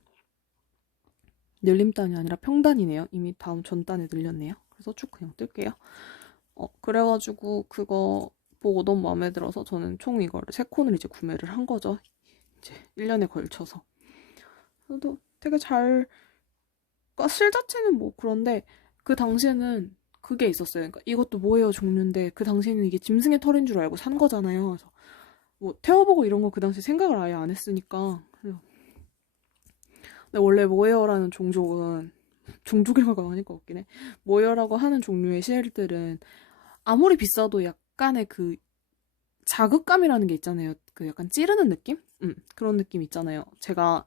늘림단이 아니라 평단이네요. 이미 다음 전단에 늘렸네요. 그래서 쭉 그냥 뜰게요. 그래가지고 그거 보고 너무 마음에 들어서 저는 총 이거를 3콘을 이제 구매를 한 거죠. 이제 1년에 걸쳐서. 그래도 되게 잘, 그러니까 실 자체는 뭐 그런데 그 당시에는 그게 있었어요. 그러니까 이것도 뭐예요 종류인데 그 당시에는 이게 짐승의 털인 줄 알고 산 거잖아요. 그래서 뭐 태워보고 이런 거 그 당시 생각을 아예 안 했으니까. 근데 원래 모에어라는 종족은 종족이라고 하니까 것 같긴 해. 모에어라고 하는 종류의 실들은 아무리 비싸도 약간의 그 자극감이라는 게 있잖아요. 그 약간 찌르는 느낌? 그런 느낌 있잖아요. 제가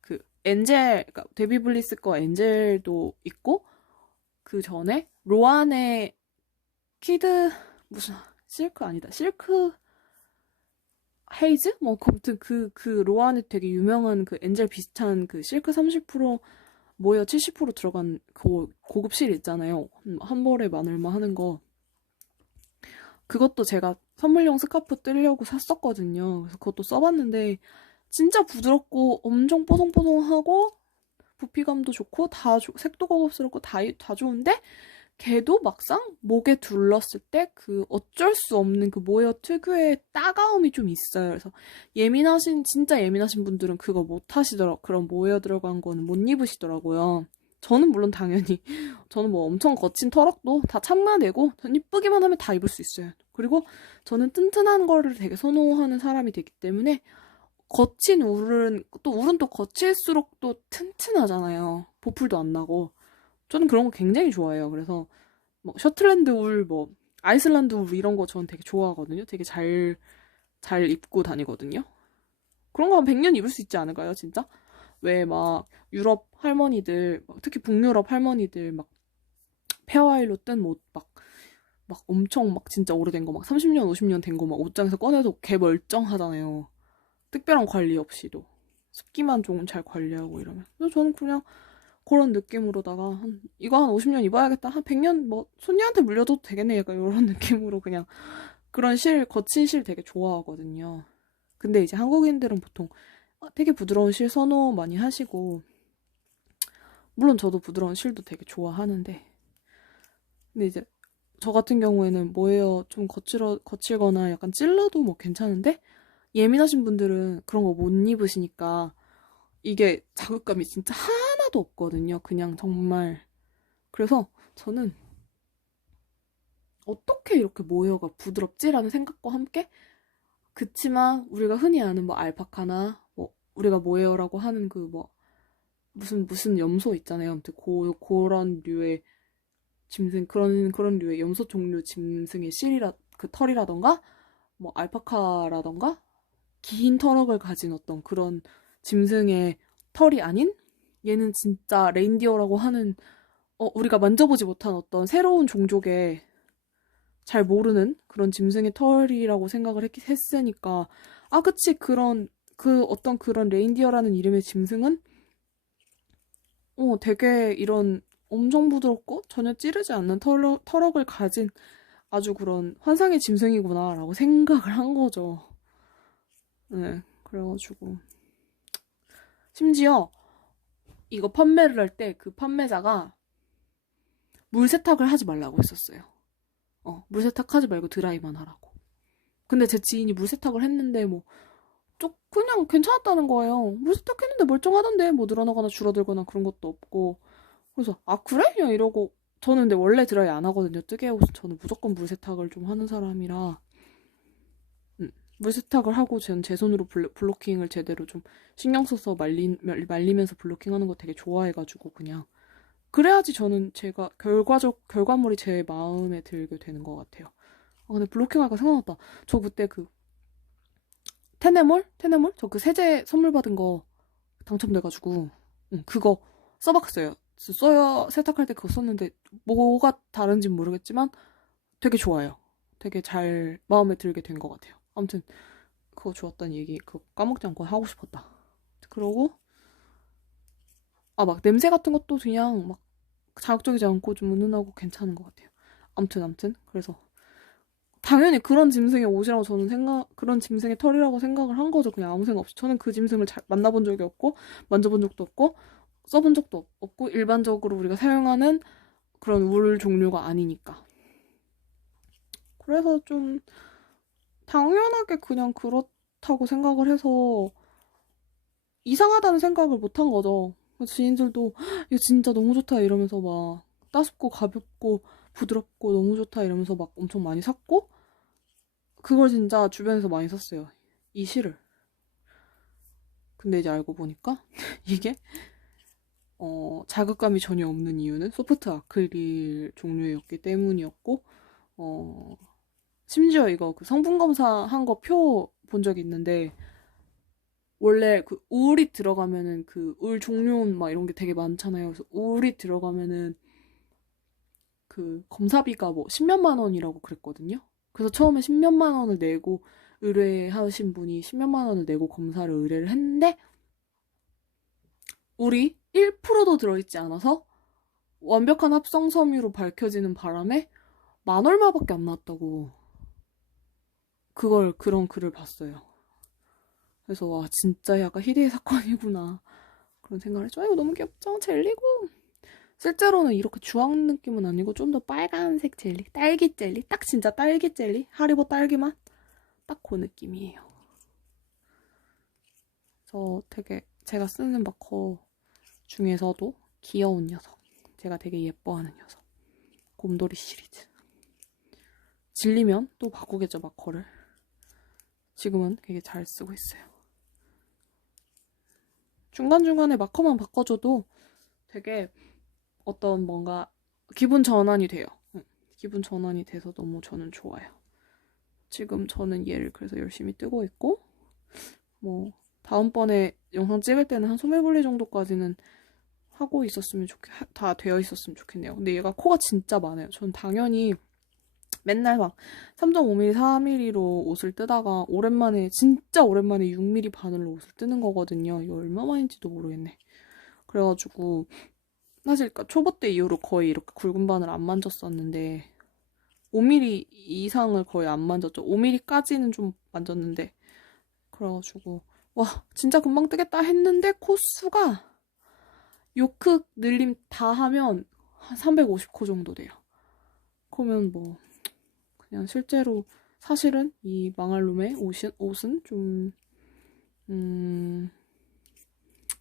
그 엔젤, 그러니까 데비 블리스 거 엔젤도 있고 그 전에 로안의 키드 무슨 실크 아니다. 실크 헤이즈? 뭐 아무튼 그 로안의 되게 유명한 그 엔젤 비슷한 그 실크 30% 모여 70% 들어간 그 고급 실 있잖아요. 한 벌에 10,000얼마 하는 거. 그것도 제가 선물용 스카프 뜨려고 샀었거든요. 그래서 그것도 써봤는데 진짜 부드럽고 엄청 뽀송뽀송하고 부피감도 좋고 색도 고급스럽고 다 좋은데 걔도 막상 목에 둘렀을 때 그 어쩔 수 없는 그 모여 특유의 따가움이 좀 있어요. 그래서 진짜 예민하신 분들은 그거 못 하시더라고요. 그런 모여 들어간 거는 못 입으시더라고요. 저는 물론 당연히 저는 뭐 엄청 거친 터럭도 다 참아내고 전 이쁘기만 하면 다 입을 수 있어요. 그리고 저는 튼튼한 거를 되게 선호하는 사람이 되기 때문에 거친 울은 또 거칠수록 또 튼튼하잖아요. 보풀도 안 나고. 저는 그런 거 굉장히 좋아해요. 그래서 뭐 셔틀랜드 울, 뭐 아이슬란드 울 이런 거 저는 되게 좋아하거든요. 되게 잘 입고 다니거든요. 그런 거 한 100년 입을 수 있지 않을까요, 진짜? 왜 막 유럽 할머니들, 특히 북유럽 할머니들 막 페어아일로 뜬 옷 막 엄청 막 진짜 오래된 거 막 30년, 50년 된 거 막 옷장에서 꺼내도 개 멀쩡하잖아요. 특별한 관리 없이도. 습기만 좀 잘 관리하고 이러면. 그래서 저는 그냥 그런 느낌으로다가 이거 한 50년 입어야겠다. 한 100년 뭐 손녀한테 물려줘도 되겠네. 약간 이런 느낌으로 그냥 그런 거친 실 되게 좋아하거든요. 근데 이제 한국인들은 보통 되게 부드러운 실 선호 많이 하시고 물론 저도 부드러운 실도 되게 좋아하는데 근데 이제 저 같은 경우에는 뭐예요 좀 거칠거나 약간 찔러도 뭐 괜찮은데 예민하신 분들은 그런 거 못 입으시니까 이게 자극감이 진짜 하나도 없거든요. 그냥 정말 그래서 저는 어떻게 이렇게 모여가 부드럽지라는 생각과 함께 그치만 우리가 흔히 아는 뭐 알파카나 뭐 우리가 모에어라고 하는 그 뭐 무슨 염소 있잖아요. 아무튼 그런 류의 짐승 그런 류의 염소 종류 짐승의 그 털이라던가 뭐 알파카라던가 긴 터럭을 가진 어떤 그런 짐승의 털이 아닌 얘는 진짜 레인디어라고 하는 우리가 만져보지 못한 어떤 새로운 종족의 잘 모르는 그런 짐승의 털이라고 생각을 했으니까 그치 그 어떤 그런 레인디어라는 이름의 짐승은 되게 이런 엄청 부드럽고 전혀 찌르지 않는 터럭을 가진 아주 그런 환상의 짐승이구나라고 생각을 한 거죠. 네, 그래가지고 심지어 이거 판매를 할 때 그 판매자가 물 세탁을 하지 말라고 했었어요. 물 세탁하지 말고 드라이만 하라고. 근데 제 지인이 물 세탁을 했는데 뭐 그냥 괜찮았다는 거예요. 물 세탁했는데 멀쩡하던데 뭐 늘어나거나 줄어들거나 그런 것도 없고. 그래서 그래? 그냥 이러고 저는 근데 원래 드라이 안 하거든요. 뜨개 옷은 저는 무조건 물 세탁을 좀 하는 사람이라 물 세탁을 하고 저는 제 손으로 블로킹을 제대로 좀 신경 써서 말리면서 블로킹하는 거 되게 좋아해가지고 그냥 그래야지 저는 제가 결과물이 제 마음에 들게 되는 것 같아요. 근데 블로킹하니까 생각났다. 저 그때 그 테네몰? 저 그 세제 선물 받은 거 당첨돼가지고 그거 써봤어요. 써야 세탁할 때 그거 썼는데 뭐가 다른지는 모르겠지만 되게 좋아요. 되게 잘 마음에 들게 된 것 같아요. 아무튼 그거 좋았다는 얘기 그거 까먹지 않고 하고 싶었다. 그러고 막 냄새 같은 것도 그냥 막 자극적이지 않고 좀 은은하고 괜찮은 것 같아요. 아무튼 그래서 당연히 그런 짐승의 옷이라고 저는 그런 짐승의 털이라고 생각을 한 거죠. 그냥 아무 생각 없이. 저는 그 짐승을 잘 만나본 적이 없고, 만져본 적도 없고, 써본 적도 없고, 일반적으로 우리가 사용하는 그런 울 종류가 아니니까. 그래서 좀 당연하게 그냥 그렇다고 생각을 해서 이상하다는 생각을 못 한 거죠. 지인들도 이거 진짜 너무 좋다 이러면서 막 따숩고 가볍고 부드럽고 너무 좋다 이러면서 막 엄청 많이 샀고, 그걸 진짜 주변에서 많이 샀어요. 이 실을. 근데 이제 알고 보니까 이게 자극감이 전혀 없는 이유는 소프트 아크릴 종류였기 때문이었고, 심지어 이거 그 성분 검사한 거 표 본 적이 있는데, 원래 그 울이 들어가면은 그 울 종류 막 이런 게 되게 많잖아요. 그래서 울이 들어가면은 그 검사비가 뭐 10몇만 원이라고 그랬거든요. 그래서 처음에 10몇만 원을 내고 의뢰하신 분이 10몇만 원을 내고 검사를 의뢰를 했는데, 울이 1%도 들어있지 않아서 완벽한 합성 섬유로 밝혀지는 바람에 만 얼마밖에 안 나왔다고 그런 글을 봤어요. 그래서 와 진짜 약간 희대의 사건이구나 그런 생각을 했죠. 이거 너무 귀엽죠? 젤리고 실제로는 이렇게 주황 느낌은 아니고 좀 더 빨간색 젤리, 딸기 젤리, 딱 진짜 딸기 젤리, 하리보 딸기 맛, 딱 그 느낌이에요. 저 되게 제가 쓰는 마커 중에서도 귀여운 녀석, 제가 되게 예뻐하는 녀석, 곰돌이 시리즈. 질리면 또 바꾸겠죠, 마커를. 지금은 되게 잘 쓰고 있어요. 중간중간에 마커만 바꿔줘도 되게 어떤 뭔가 기분 전환이 돼요. 기분 전환이 돼서 너무 저는 좋아요. 지금 저는 얘를 그래서 열심히 뜨고 있고, 뭐 다음번에 영상 찍을 때는 한 소매분리 정도까지는 하고 있었으면 다 되어 있었으면 좋겠네요. 근데 얘가 코가 진짜 많아요. 전 당연히 맨날 막 3.5mm, 4mm로 옷을 뜨다가 진짜 오랜만에 6mm 바늘로 옷을 뜨는 거거든요. 이거 얼마만인지도 모르겠네. 그래가지고 사실 초보 때 이후로 거의 이렇게 굵은 바늘 안 만졌었는데 5mm 이상을 거의 안 만졌죠. 5mm까지는 좀 만졌는데 그래가지고 와 진짜 금방 뜨겠다 했는데 코수가 요크 늘림 다 하면 한 350코 정도 돼요. 그러면 뭐 그냥 실제로 사실은 이 망할 놈의 옷은 좀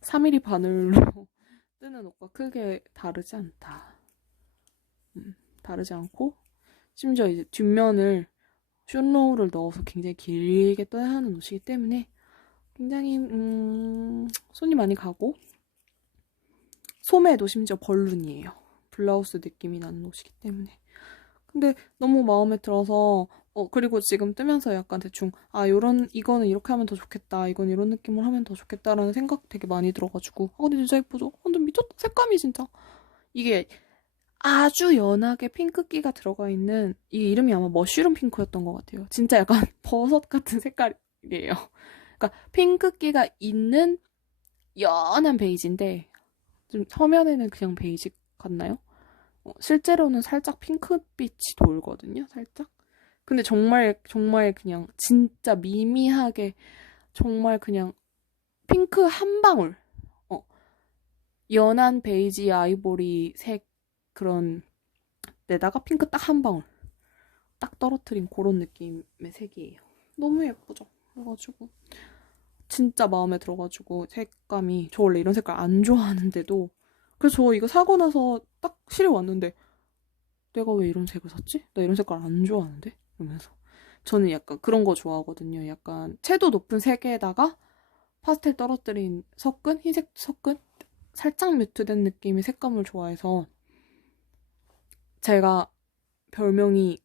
3mm 바늘로 뜨는 옷과 크게 다르지 않다. 다르지 않고 심지어 이제 뒷면을 숏로우를 넣어서 굉장히 길게 떠야 하는 옷이기 때문에 굉장히 손이 많이 가고 소매도 심지어 벌룬이에요. 블라우스 느낌이 나는 옷이기 때문에. 근데 너무 마음에 들어서 그리고 지금 뜨면서 약간 대충 이거는 이렇게 하면 더 좋겠다, 이건 이런 느낌으로 하면 더 좋겠다라는 생각 되게 많이 들어가지고 근데 진짜 예쁘죠? 근데 미쳤다. 색감이 진짜 이게 아주 연하게 핑크기가 들어가 있는 이 이름이 아마 머쉬룸 핑크였던 것 같아요. 진짜 약간 버섯 같은 색깔이에요. 그러니까 핑크기가 있는 연한 베이지인데 좀 서면에는 그냥 베이지 같나요? 실제로는 살짝 핑크빛이 돌거든요. 살짝. 근데 정말 정말 그냥 진짜 미미하게 정말 그냥 핑크 한 방울. 연한 베이지 아이보리 색 그런 데다가 핑크 딱 한 방울. 딱 떨어뜨린 그런 느낌의 색이에요. 너무 예쁘죠? 그래가지고 진짜 마음에 들어가지고 색감이 저 원래 이런 색깔 안 좋아하는데도 그래서 저 이거 사고 나서 딱 실에 왔는데 내가 왜 이런 색을 샀지? 나 이런 색깔 안 좋아하는데? 이러면서 저는 약간 그런 거 좋아하거든요. 약간 채도 높은 색에다가 파스텔 떨어뜨린 섞은 흰색 섞은 살짝 뮤트된 느낌의 색감을 좋아해서 제가 별명이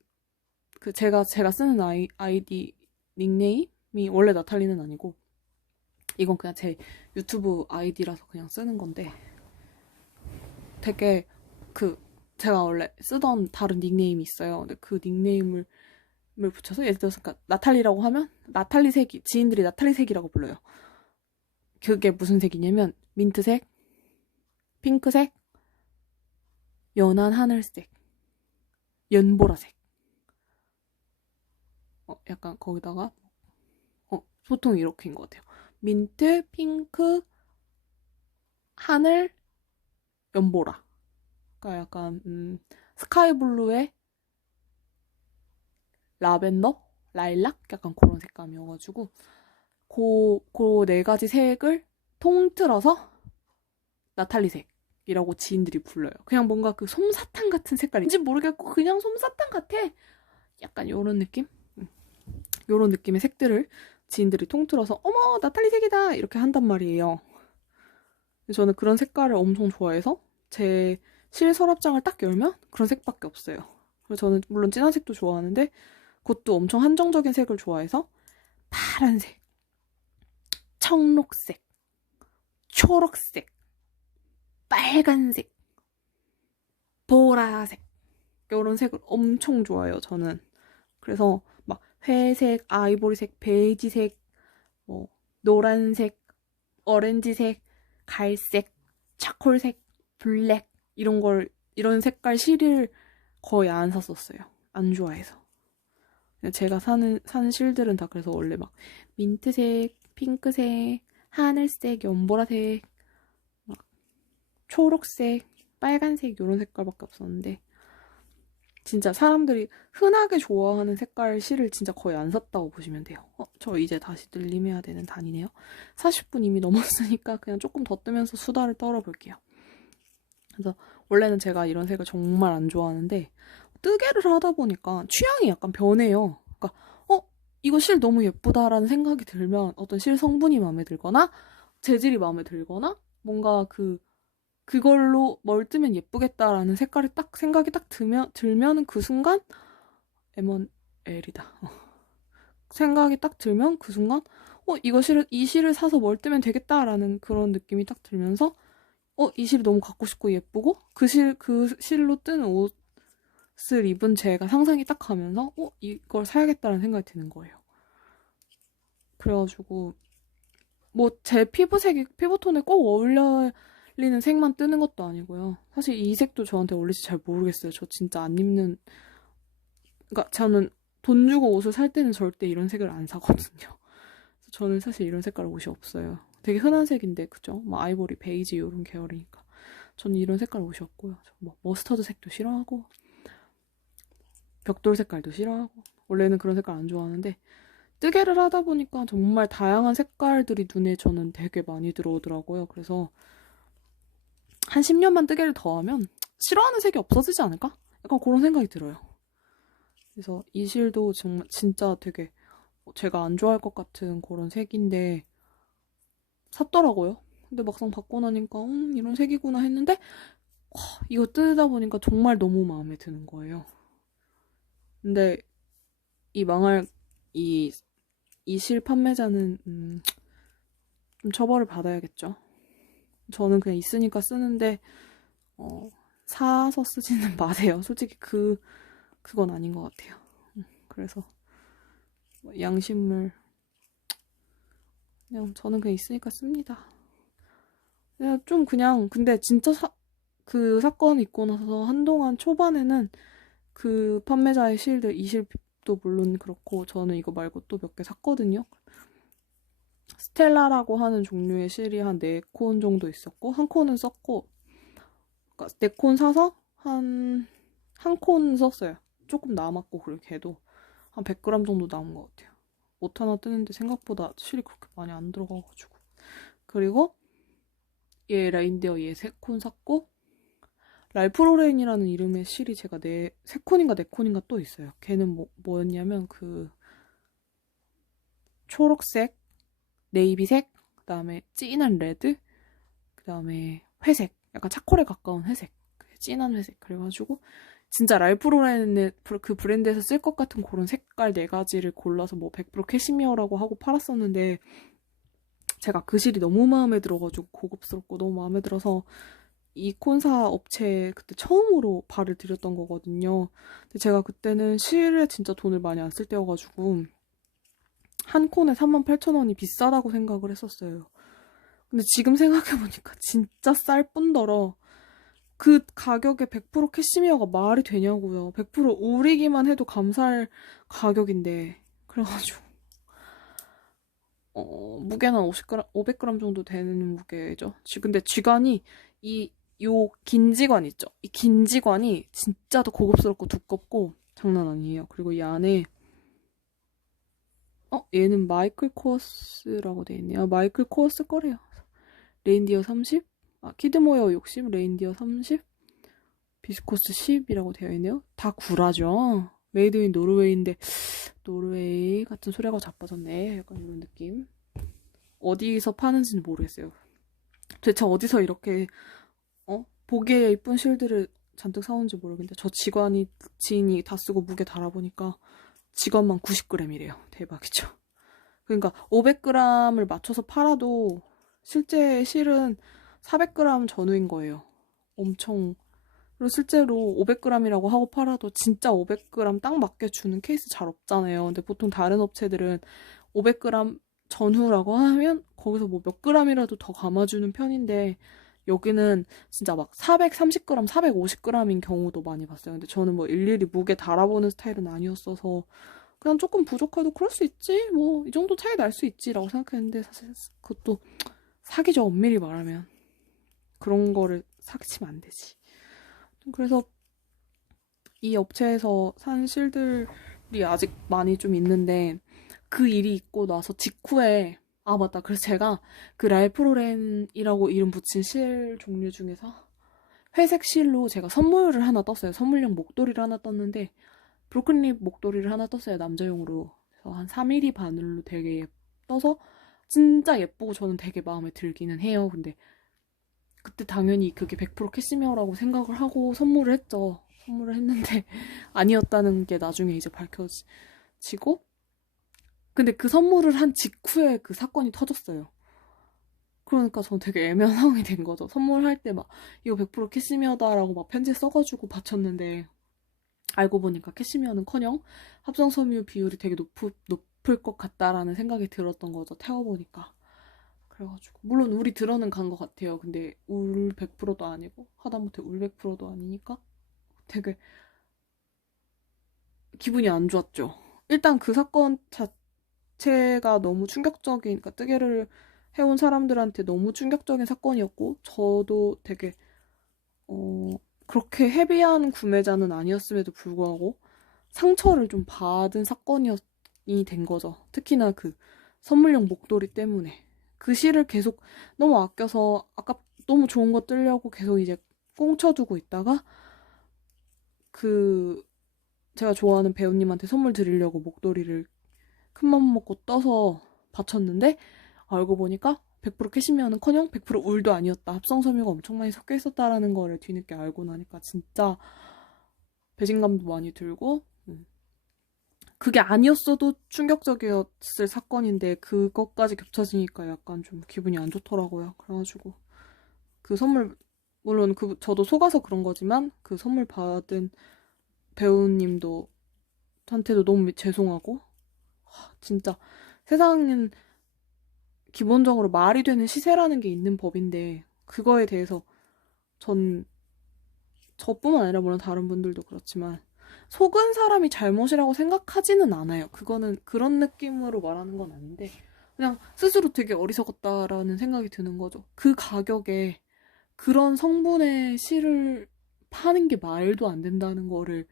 제가 쓰는 아이디 닉네임이 원래 나탈리는 아니고 이건 그냥 제 유튜브 아이디라서 그냥 쓰는 건데 되게 제가 원래 쓰던 다른 닉네임이 있어요. 근데 그 닉네임을 붙여서 예를 들어서 그러니까 나탈리라고 하면 나탈리 색이 지인들이 나탈리 색이라고 불러요. 그게 무슨 색이냐면 민트색, 핑크색, 연한 하늘색, 연보라색. 약간 거기다가 보통 이렇게인 것 같아요. 민트, 핑크, 하늘, 연보라. 그러니까 약간 스카이블루에 라벤더, 라일락 약간 그런 색감이어가지고 그 네 가지 색을 통틀어서 나탈리색이라고 지인들이 불러요. 그냥 뭔가 그 솜사탕 같은 색깔인지 모르겠고 그냥 솜사탕 같아. 약간 요런 느낌? 요런 느낌의 색들을 지인들이 통틀어서 어머 나탈리색이다 이렇게 한단 말이에요. 저는 그런 색깔을 엄청 좋아해서 제 실 서랍장을 딱 열면 그런 색밖에 없어요. 그래서 저는 물론 진한 색도 좋아하는데 그것도 엄청 한정적인 색을 좋아해서 파란색, 청록색, 초록색, 빨간색, 보라색 이런 색을 엄청 좋아해요. 저는 그래서 막 회색, 아이보리색, 베이지색, 뭐 노란색, 오렌지색, 갈색, 차콜색, 블랙 이런 색깔 실을 거의 안 샀었어요. 안 좋아해서. 제가 사는 실들은 다 그래서 원래 막 민트색, 핑크색, 하늘색, 연보라색, 막 초록색, 빨간색 이런 색깔밖에 없었는데 진짜 사람들이 흔하게 좋아하는 색깔 실을 진짜 거의 안 샀다고 보시면 돼요. 저 이제 다시 늘림해야 되는 단이네요. 40분 이미 넘었으니까 그냥 조금 더 뜨면서 수다를 떨어볼게요. 그래서 원래는 제가 이런 색을 정말 안 좋아하는데 뜨개를 하다 보니까 취향이 약간 변해요. 그러니까 이거 실 너무 예쁘다라는 생각이 들면 어떤 실 성분이 마음에 들거나 재질이 마음에 들거나 뭔가 그걸로 뭘 뜨면 예쁘겠다라는 생각이 딱 들면 그 순간 M1L이다. 생각이 딱 들면 그 순간 이 실을 사서 뭘 뜨면 되겠다라는 그런 느낌이 딱 들면서 이 실이 너무 갖고 싶고 예쁘고 그 실로 뜨는 옷을 입은 제가 상상이 딱 가면서 이걸 사야겠다는 생각이 드는 거예요. 그래가지고 뭐 제 피부톤에 꼭 어울리는 색만 뜨는 것도 아니고요. 사실 이 색도 저한테 어울릴지 잘 모르겠어요. 저 진짜 안 입는 그러니까 저는 돈 주고 옷을 살 때는 절대 이런 색을 안 사거든요. 저는 사실 이런 색깔 옷이 없어요. 되게 흔한 색인데 그죠? 뭐 아이보리, 베이지 이런 계열이니까 저는 이런 색깔 옷이 없고요. 뭐 머스터드 색도 싫어하고 벽돌 색깔도 싫어하고 원래는 그런 색깔 안 좋아하는데 뜨개를 하다 보니까 정말 다양한 색깔들이 눈에 저는 되게 많이 들어오더라고요. 그래서 한 10년만 뜨개를 더 하면 싫어하는 색이 없어지지 않을까? 약간 그런 생각이 들어요. 그래서 이 실도 정말 진짜 되게 제가 안 좋아할 것 같은 그런 색인데 샀더라고요. 근데 막상 받고 나니까 이런 색이구나 했는데 이거 뜯다 보니까 정말 너무 마음에 드는 거예요. 근데 이 망할 이 실 판매자는 좀 처벌을 받아야겠죠. 저는 그냥 있으니까 쓰는데 사서 쓰지는 마세요. 솔직히 그건 아닌 것 같아요. 그래서 양심을 그냥 저는 그냥 있으니까 씁니다. 그냥 좀 근데 진짜 그 사건 있고 나서 한동안 초반에는 그 판매자의 실들 이 실도 물론 그렇고 저는 이거 말고 또 몇 개 샀거든요. 스텔라라고 하는 종류의 실이 한 4콘 정도 있었고 한 콘은 썼고 그러니까 4콘 사서 한 콘 썼어요. 조금 남았고 그렇게 해도 한 100g 정도 남은 것 같아요. 옷 하나 뜨는데 생각보다 실이 그렇게 많이 안 들어가가지고 그리고 얘 라인데어 얘 3콘 샀고 랄프로렌이라는 이름의 실이 제가 3콘인가 4콘인가 또 있어요. 걔는 뭐였냐면 그 초록색, 네이비색, 그 다음에 진한 레드, 그 다음에 회색, 약간 차콜에 가까운 회색, 진한 회색. 그래가지고 진짜 랄프로렌의 그 브랜드에서 쓸 것 같은 그런 색깔 4가지를 골라서 뭐 100% 캐시미어라고 하고 팔았었는데 제가 그 실이 너무 마음에 들어가지고 고급스럽고 너무 마음에 들어서 이콘사 업체에 그때 처음으로 발을 들였던 거거든요. 근데 제가 그때는 실에 진짜 돈을 많이 안 쓸 때여가지고 한 콘에 38,000원이 비싸다고 생각을 했었어요. 근데 지금 생각해보니까 진짜 쌀 뿐더러 그 가격에 100% 캐시미어가 말이 되냐고요. 100% 오리기만 해도 감사할 가격인데. 그래가지고 무게는 50g, 500g 정도 되는 무게죠. 근데 쥐관이 요 긴지관 있죠? 이 긴지관이 진짜 더 고급스럽고 두껍고 장난 아니에요. 그리고 이 안에 얘는 마이클 코어스라고 돼 있네요. 마이클 코어스 거래요. 레인디어 30, 키드모어 60, 레인디어 30, 비스코스 10이라고 되어 있네요. 다 구라죠. 메이드 인 노르웨이인데 노르웨이 같은 소리가 자빠졌네. 약간 이런 느낌. 어디서 파는지는 모르겠어요. 대체 어디서 이렇게 보기에 예쁜 실들을 잔뜩 사온지 모르겠는데 저 지인이 다 쓰고 무게 달아보니까 직원만 90g이래요. 대박이죠. 그러니까 500g을 맞춰서 팔아도 실제 실은 400g 전후인 거예요. 엄청. 그리고 실제로 500g이라고 하고 팔아도 진짜 500g 딱 맞게 주는 케이스 잘 없잖아요. 근데 보통 다른 업체들은 500g 전후라고 하면 거기서 뭐 몇 g이라도 더 감아주는 편인데 여기는 진짜 막 430g, 450g인 경우도 많이 봤어요. 근데 저는 뭐 일일이 무게 달아보는 스타일은 아니었어서 그냥 조금 부족해도 그럴 수 있지? 뭐 이 정도 차이 날 수 있지라고 생각했는데 사실 그것도 사기죠. 엄밀히 말하면. 그런 거를 사기치면 안 되지. 그래서 이 업체에서 산 실들이 아직 많이 좀 있는데 그 일이 있고 나서 직후에 맞다. 그래서 제가 그 랄프로렌이라고 이름 붙인 실 종류 중에서 회색 실로 제가 선물을 하나 떴어요. 선물용 목도리를 하나 떴는데 브로큰립 목도리를 하나 떴어요. 남자용으로. 그래서 한 3mm 바늘로 되게 떠서 진짜 예쁘고 저는 되게 마음에 들기는 해요. 근데 그때 당연히 그게 100% 캐시미어라고 생각을 하고 선물을 했죠. 선물을 했는데 아니었다는 게 나중에 이제 밝혀지고 근데 그 선물을 한 직후에 그 사건이 터졌어요. 그러니까 저는 되게 애매한 상황이 된 거죠. 선물할 때 막 이거 100% 캐시미어다라고 막 편지 써가지고 바쳤는데 알고 보니까 캐시미어는커녕 합성 섬유 비율이 되게 높을 것 같다라는 생각이 들었던 거죠. 태워보니까. 그래가지고 물론 울이 들어는 간 것 같아요. 근데 울 100%도 아니고 하다못해 울 100%도 아니니까 되게 기분이 안 좋았죠. 일단 그 사건 자체가 너무 충격적인, 그러니까 뜨개를 해온 사람들한테 너무 충격적인 사건이었고 저도 되게 그렇게 헤비한 구매자는 아니었음에도 불구하고 상처를 좀 받은 사건이 된 거죠. 특히나 그 선물용 목도리 때문에. 그 실을 계속 너무 아껴서 너무 좋은 거 뜨려고 계속 이제 꽁쳐두고 있다가 그 제가 좋아하는 배우님한테 선물 드리려고 목도리를 큰맘 먹고 떠서 바쳤는데 알고 보니까 100% 캐시미어는커녕 100% 울도 아니었다. 합성 섬유가 엄청 많이 섞여 있었다라는 거를 뒤늦게 알고 나니까 진짜 배신감도 많이 들고 그게 아니었어도 충격적이었을 사건인데 그것까지 겹쳐지니까 약간 좀 기분이 안 좋더라고요. 그래가지고 그 선물 물론 저도 속아서 그런 거지만 그 선물 받은 배우님도 한테도 너무 죄송하고 진짜 세상엔 기본적으로 말이 되는 시세라는 게 있는 법인데 그거에 대해서 저뿐만 아니라 물론 다른 분들도 그렇지만 속은 사람이 잘못이라고 생각하지는 않아요. 그거는 그런 느낌으로 말하는 건 아닌데 그냥 스스로 되게 어리석었다라는 생각이 드는 거죠. 그 가격에 그런 성분의 실을 파는 게 말도 안 된다는 거를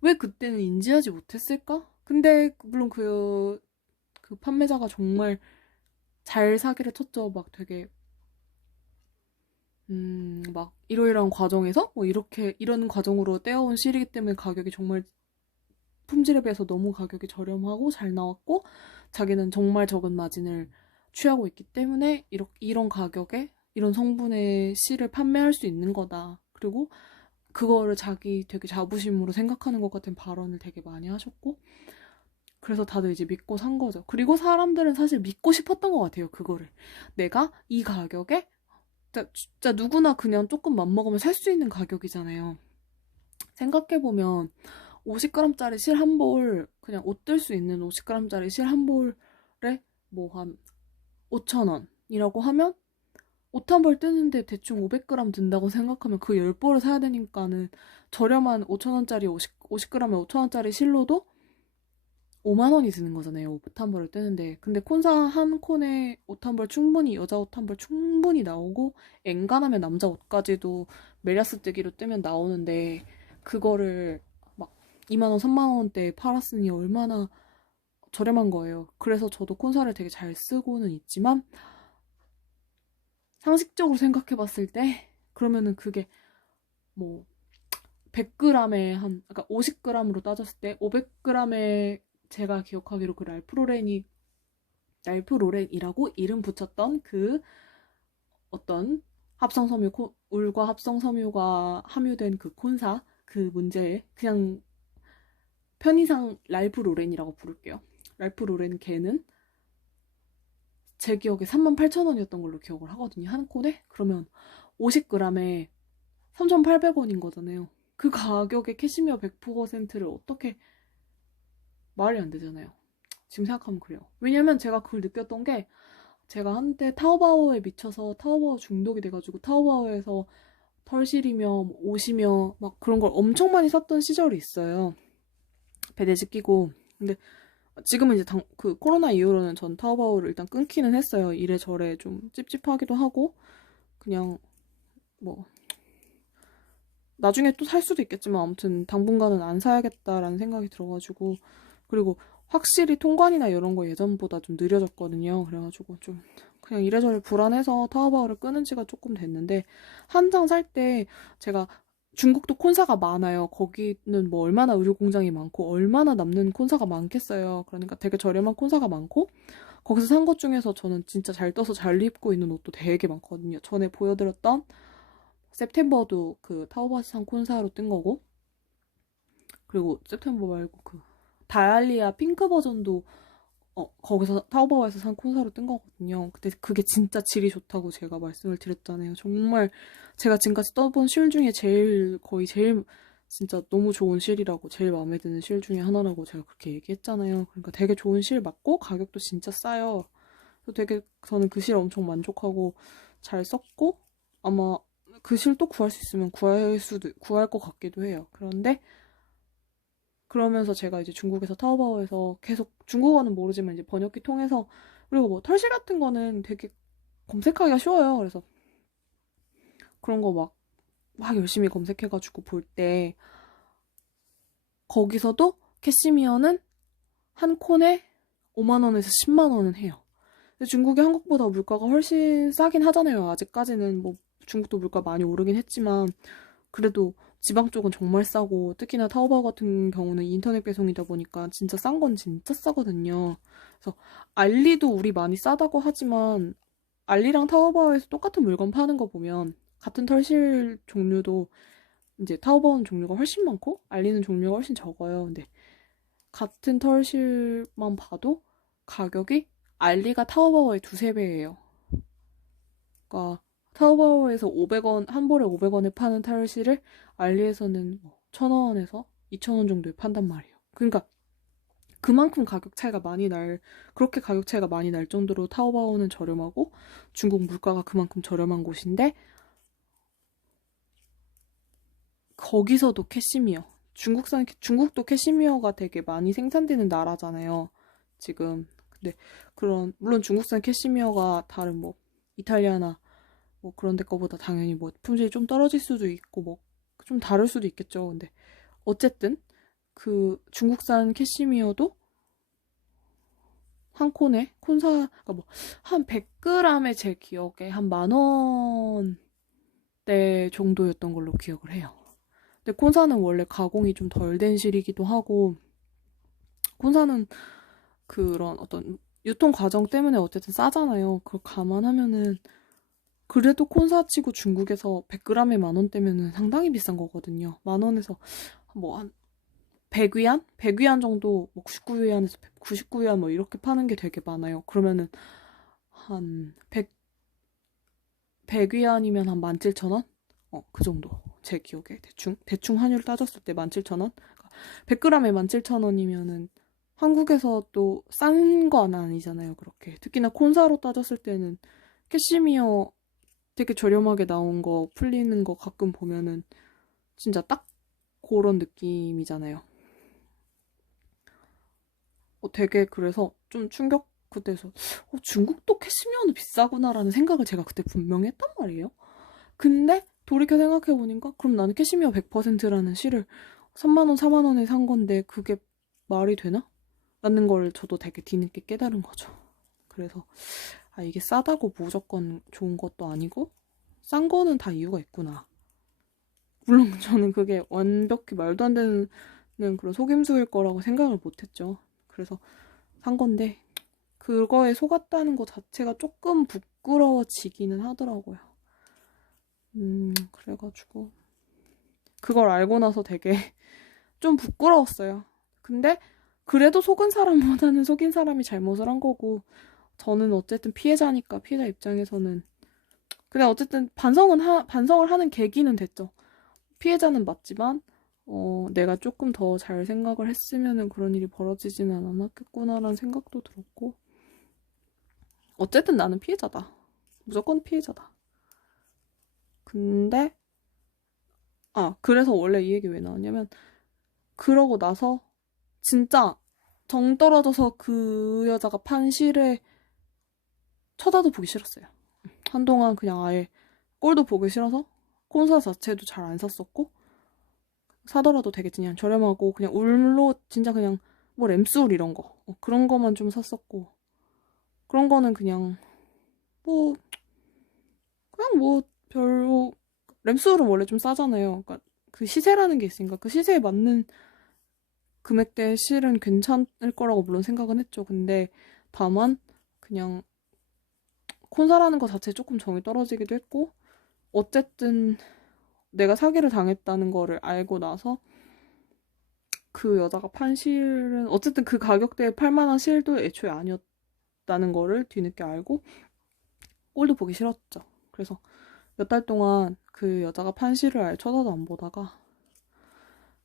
왜 그때는 인지하지 못했을까? 근데 물론 그 판매자가 정말 잘 사기를 쳤죠. 막 되게 막 이러이러한 과정에서 뭐 이런 과정으로 떼어온 실이기 때문에 가격이 정말 품질에 비해서 너무 가격이 저렴하고 잘 나왔고 자기는 정말 적은 마진을 취하고 있기 때문에 이런 가격에 이런 성분의 실을 판매할 수 있는 거다. 그리고 그거를 자기 되게 자부심으로 생각하는 것 같은 발언을 되게 많이 하셨고 그래서 다들 이제 믿고 산 거죠. 그리고 사람들은 사실 믿고 싶었던 것 같아요. 그거를. 내가 이 가격에 진짜 누구나 그냥 조금 맘먹으면 살 수 있는 가격이잖아요. 생각해보면 50g짜리 실 한 볼, 그냥 옷 뜰 수 있는 50g짜리 실 한 볼에 뭐 한 5,000원이라고 하면 옷 한 벌 뜨는데 대충 500g 든다고 생각하면 그 10벌을 사야 되니까는 저렴한 5,000원짜리 50g에 5,000원짜리 실로도 5만 원이 드는 거잖아요. 옷 한 벌을 뜨는데. 근데 콘사 한 콘에 옷 한 벌 충분히, 여자 옷 한 벌 충분히 나오고, 엔간하면 남자 옷까지도 메리아스 뜨기로 뜨면 나오는데, 그거를 막 2만 원, 3만 원대에 팔았으니 얼마나 저렴한 거예요. 그래서 저도 콘사를 되게 잘 쓰고는 있지만, 상식적으로 생각해 봤을 때, 그러면은 그게 뭐, 100g에 그러니까 50g으로 따졌을 때, 500g에 제가 기억하기로 그 랄프 로렌이라고 이름 붙였던 그 어떤 울과 합성섬유가 함유된 그 콘사 그 문제에 그냥 편의상 랄프 로렌이라고 부를게요. 랄프 로렌 걔는 제 기억에 38,000원이었던 걸로 기억을 하거든요. 한 콘에? 그러면 50g에 3,800원인 거잖아요. 그 가격에 캐시미어 100%를 어떻게 말이 안 되잖아요. 지금 생각하면 그래요. 왜냐면 제가 그걸 느꼈던 게 제가 한때 타오바오에 미쳐서 타오바오 중독이 돼가지고 타오바오에서 털실이며 뭐 옷이며 막 그런 걸 엄청 많이 샀던 시절이 있어요. 배대지 끼고. 근데 지금은 이제 그 코로나 이후로는 전 타오바오를 일단 끊기는 했어요. 이래저래 좀 찝찝하기도 하고 그냥 뭐 나중에 또 살 수도 있겠지만 아무튼 당분간은 안 사야겠다라는 생각이 들어가지고 그리고 확실히 통관이나 이런 거 예전보다 좀 느려졌거든요. 그래가지고 좀 그냥 이래저래 불안해서 타오바오를 끊은 지가 조금 됐는데 한 장 살 때 제가 중국도 콘사가 많아요. 거기는 뭐 얼마나 의류 공장이 많고 얼마나 남는 콘사가 많겠어요. 그러니까 되게 저렴한 콘사가 많고 거기서 산 것 중에서 저는 진짜 잘 떠서 잘 입고 있는 옷도 되게 많거든요. 전에 보여드렸던 september도 그 타오바오에서 산 콘사로 뜬 거고 그리고 september 말고 그 다이알리아 핑크 버전도 거기서 타오바오에서 산 콘사로 뜬 거거든요. 근데 그게 진짜 질이 좋다고 제가 말씀을 드렸잖아요. 정말 제가 지금까지 떠본 실 중에 거의 제일 진짜 너무 좋은 실이라고 제일 마음에 드는 실 중에 하나라고 제가 그렇게 얘기했잖아요. 그러니까 되게 좋은 실 맞고 가격도 진짜 싸요. 그래서 되게 저는 그 실 엄청 만족하고 잘 썼고 아마 그 실 또 구할 수 있으면 구할 것 같기도 해요. 그런데 그러면서 제가 이제 중국에서 타오바오에서 계속 중국어는 모르지만 이제 번역기 통해서 그리고 뭐 털실 같은 거는 되게 검색하기가 쉬워요. 그래서 그런 거 막 열심히 검색해가지고 볼 때 거기서도 캐시미어는 한 콘에 5만 원에서 10만 원은 해요. 근데 중국이 한국보다 물가가 훨씬 싸긴 하잖아요. 아직까지는 뭐 중국도 물가 많이 오르긴 했지만 그래도 지방 쪽은 정말 싸고 특히나 타오바오 같은 경우는 인터넷 배송이다 보니까 진짜 싼 건 진짜 싸거든요. 그래서 알리도 우리 많이 싸다고 하지만 알리랑 타오바오에서 똑같은 물건 파는 거 보면 같은 털실 종류도 이제 타오바오는 종류가 훨씬 많고 알리는 종류가 훨씬 적어요. 근데 같은 털실만 봐도 가격이 알리가 타오바오의 두세 배예요. 그러니까 타오바오에서 500원, 한 벌에 500원에 파는 털실을 알리에서는 1,000원에서 2,000원 정도에 판단 말이에요. 그러니까 그만큼 그렇게 가격 차이가 많이 날 정도로 타오바오는 저렴하고 중국 물가가 그만큼 저렴한 곳인데 거기서도 캐시미어. 중국도 캐시미어가 되게 많이 생산되는 나라잖아요. 지금. 근데 물론 중국산 캐시미어가 다른 뭐 이탈리아나 뭐 그런 데 거보다 당연히 뭐 품질이 좀 떨어질 수도 있고 뭐 좀 다를 수도 있겠죠. 근데 어쨌든 그 중국산 캐시미어도 한 콘에 그러니까 뭐 한 100g에 제 기억에 한 10,000원대 정도였던 걸로 기억을 해요. 근데 콘사는 원래 가공이 좀 덜 된 실이기도 하고 콘사는 그런 어떤 유통 과정 때문에 어쨌든 싸잖아요. 그걸 감안하면은 그래도 콘사치고 중국에서 100g에 10,000원대면은 상당히 비싼 거거든요. 10,000원에서 뭐 한 100위안? 100위안 정도, 뭐 99위안에서 99위안 뭐 이렇게 파는 게 되게 많아요. 그러면은 한 100위안이면 한 17,000원? 그 정도. 제 기억에. 대충 환율 따졌을 때 17,000원? 100g에 17,000원이면은 한국에서 또 싼 건 아니잖아요, 그렇게. 특히나 콘사로 따졌을 때는 캐시미어 되게 저렴하게 나온 거, 풀리는 거 가끔 보면은 진짜 딱 그런 느낌이잖아요. 되게 그래서 좀 충격 그때서 중국도 캐시미어는 비싸구나라는 생각을 제가 그때 분명히 했단 말이에요. 근데 돌이켜 생각해보니까 그럼 나는 캐시미어 100%라는 실을 3만원, 4만원에 산 건데 그게 말이 되나? 라는 걸 저도 되게 뒤늦게 깨달은 거죠. 그래서 이게 싸다고 무조건 좋은 것도 아니고 싼 거는 다 이유가 있구나. 물론 저는 그게 완벽히 말도 안 되는 그런 속임수일 거라고 생각을 못했죠. 그래서 산 건데 그거에 속았다는 것 자체가 조금 부끄러워지기는 하더라고요. 그래가지고 그걸 알고 나서 되게 좀 부끄러웠어요. 근데 그래도 속은 사람보다는 속인 사람이 잘못을 한 거고 저는 어쨌든 피해자니까 피해자 입장에서는 근데 어쨌든 반성을 하는 계기는 됐죠. 피해자는 맞지만 내가 조금 더 잘 생각을 했으면은 그런 일이 벌어지지는 않았겠구나라는 생각도 들었고 어쨌든 나는 피해자다. 무조건 피해자다. 근데 그래서 원래 이 얘기 왜 나왔냐면 그러고 나서 진짜 정 떨어져서 그 여자가 판 실에 쳐다도 보기 싫었어요. 한동안 그냥 아예 꼴도 보기 싫어서 콘서 자체도 잘 안 샀었고 사더라도 되게 그냥 저렴하고 그냥 울로 진짜 그냥 뭐 램술 이런 거 그런 거만 좀 샀었고 그런 거는 그냥 뭐 별로 램술은 원래 좀 싸잖아요. 그러니까 그 시세라는 게 있으니까 그 시세에 맞는 금액대의 실은 괜찮을 거라고 물론 생각은 했죠. 근데 다만 그냥 콘사라는 거 자체에 조금 정이 떨어지기도 했고 어쨌든 내가 사기를 당했다는 거를 알고 나서 그 여자가 판 실은 어쨌든 그 가격대에 팔만한 실도 애초에 아니었다는 거를 뒤늦게 알고 꼴도 보기 싫었죠. 그래서 몇 달 동안 그 여자가 판 실을 아예 쳐다도 안 보다가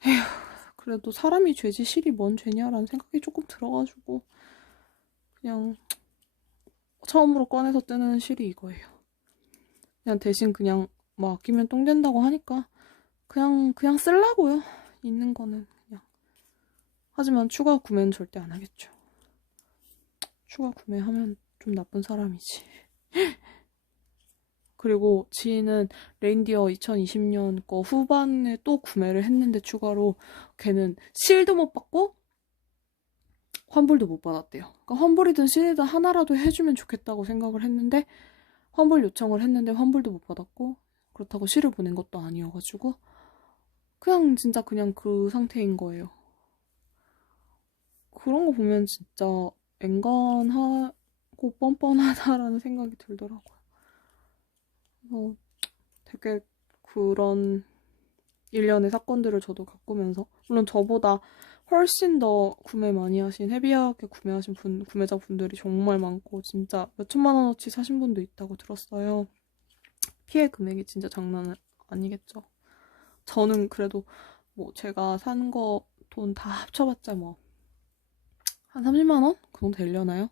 에휴 그래도 사람이 죄지 실이 뭔 죄냐라는 생각이 조금 들어가지고 그냥 처음으로 꺼내서 뜨는 실이 이거예요. 그냥 대신 그냥 뭐 아끼면 똥 된다고 하니까 그냥 쓰려고요. 있는 거는 그냥. 하지만 추가 구매는 절대 안 하겠죠. 추가 구매하면 좀 나쁜 사람이지. 그리고 지인은 레인디어 2020년 거 후반에 또 구매를 했는데 추가로 걔는 실도 못 받고 환불도 못 받았대요. 그러니까 환불이든 실이든 하나라도 해주면 좋겠다고 생각을 했는데 환불 요청을 했는데 환불도 못 받았고 그렇다고 실을 보낸 것도 아니어가지고 그냥 진짜 그냥 그 상태인 거예요. 그런 거 보면 진짜 앵간하고 뻔뻔하다라는 생각이 들더라고요. 그래서 되게 그런 일련의 사건들을 저도 겪으면서 물론 저보다 훨씬 더 구매 많이 하신 헤비하게 구매하신 구매자분들이 정말 많고 진짜 몇 천만 원어치 사신 분도 있다고 들었어요. 피해 금액이 진짜 장난 아니겠죠. 저는 그래도 뭐 제가 산 거 돈 다 합쳐봤자 뭐 한 30만 원? 그 정도 되려나요?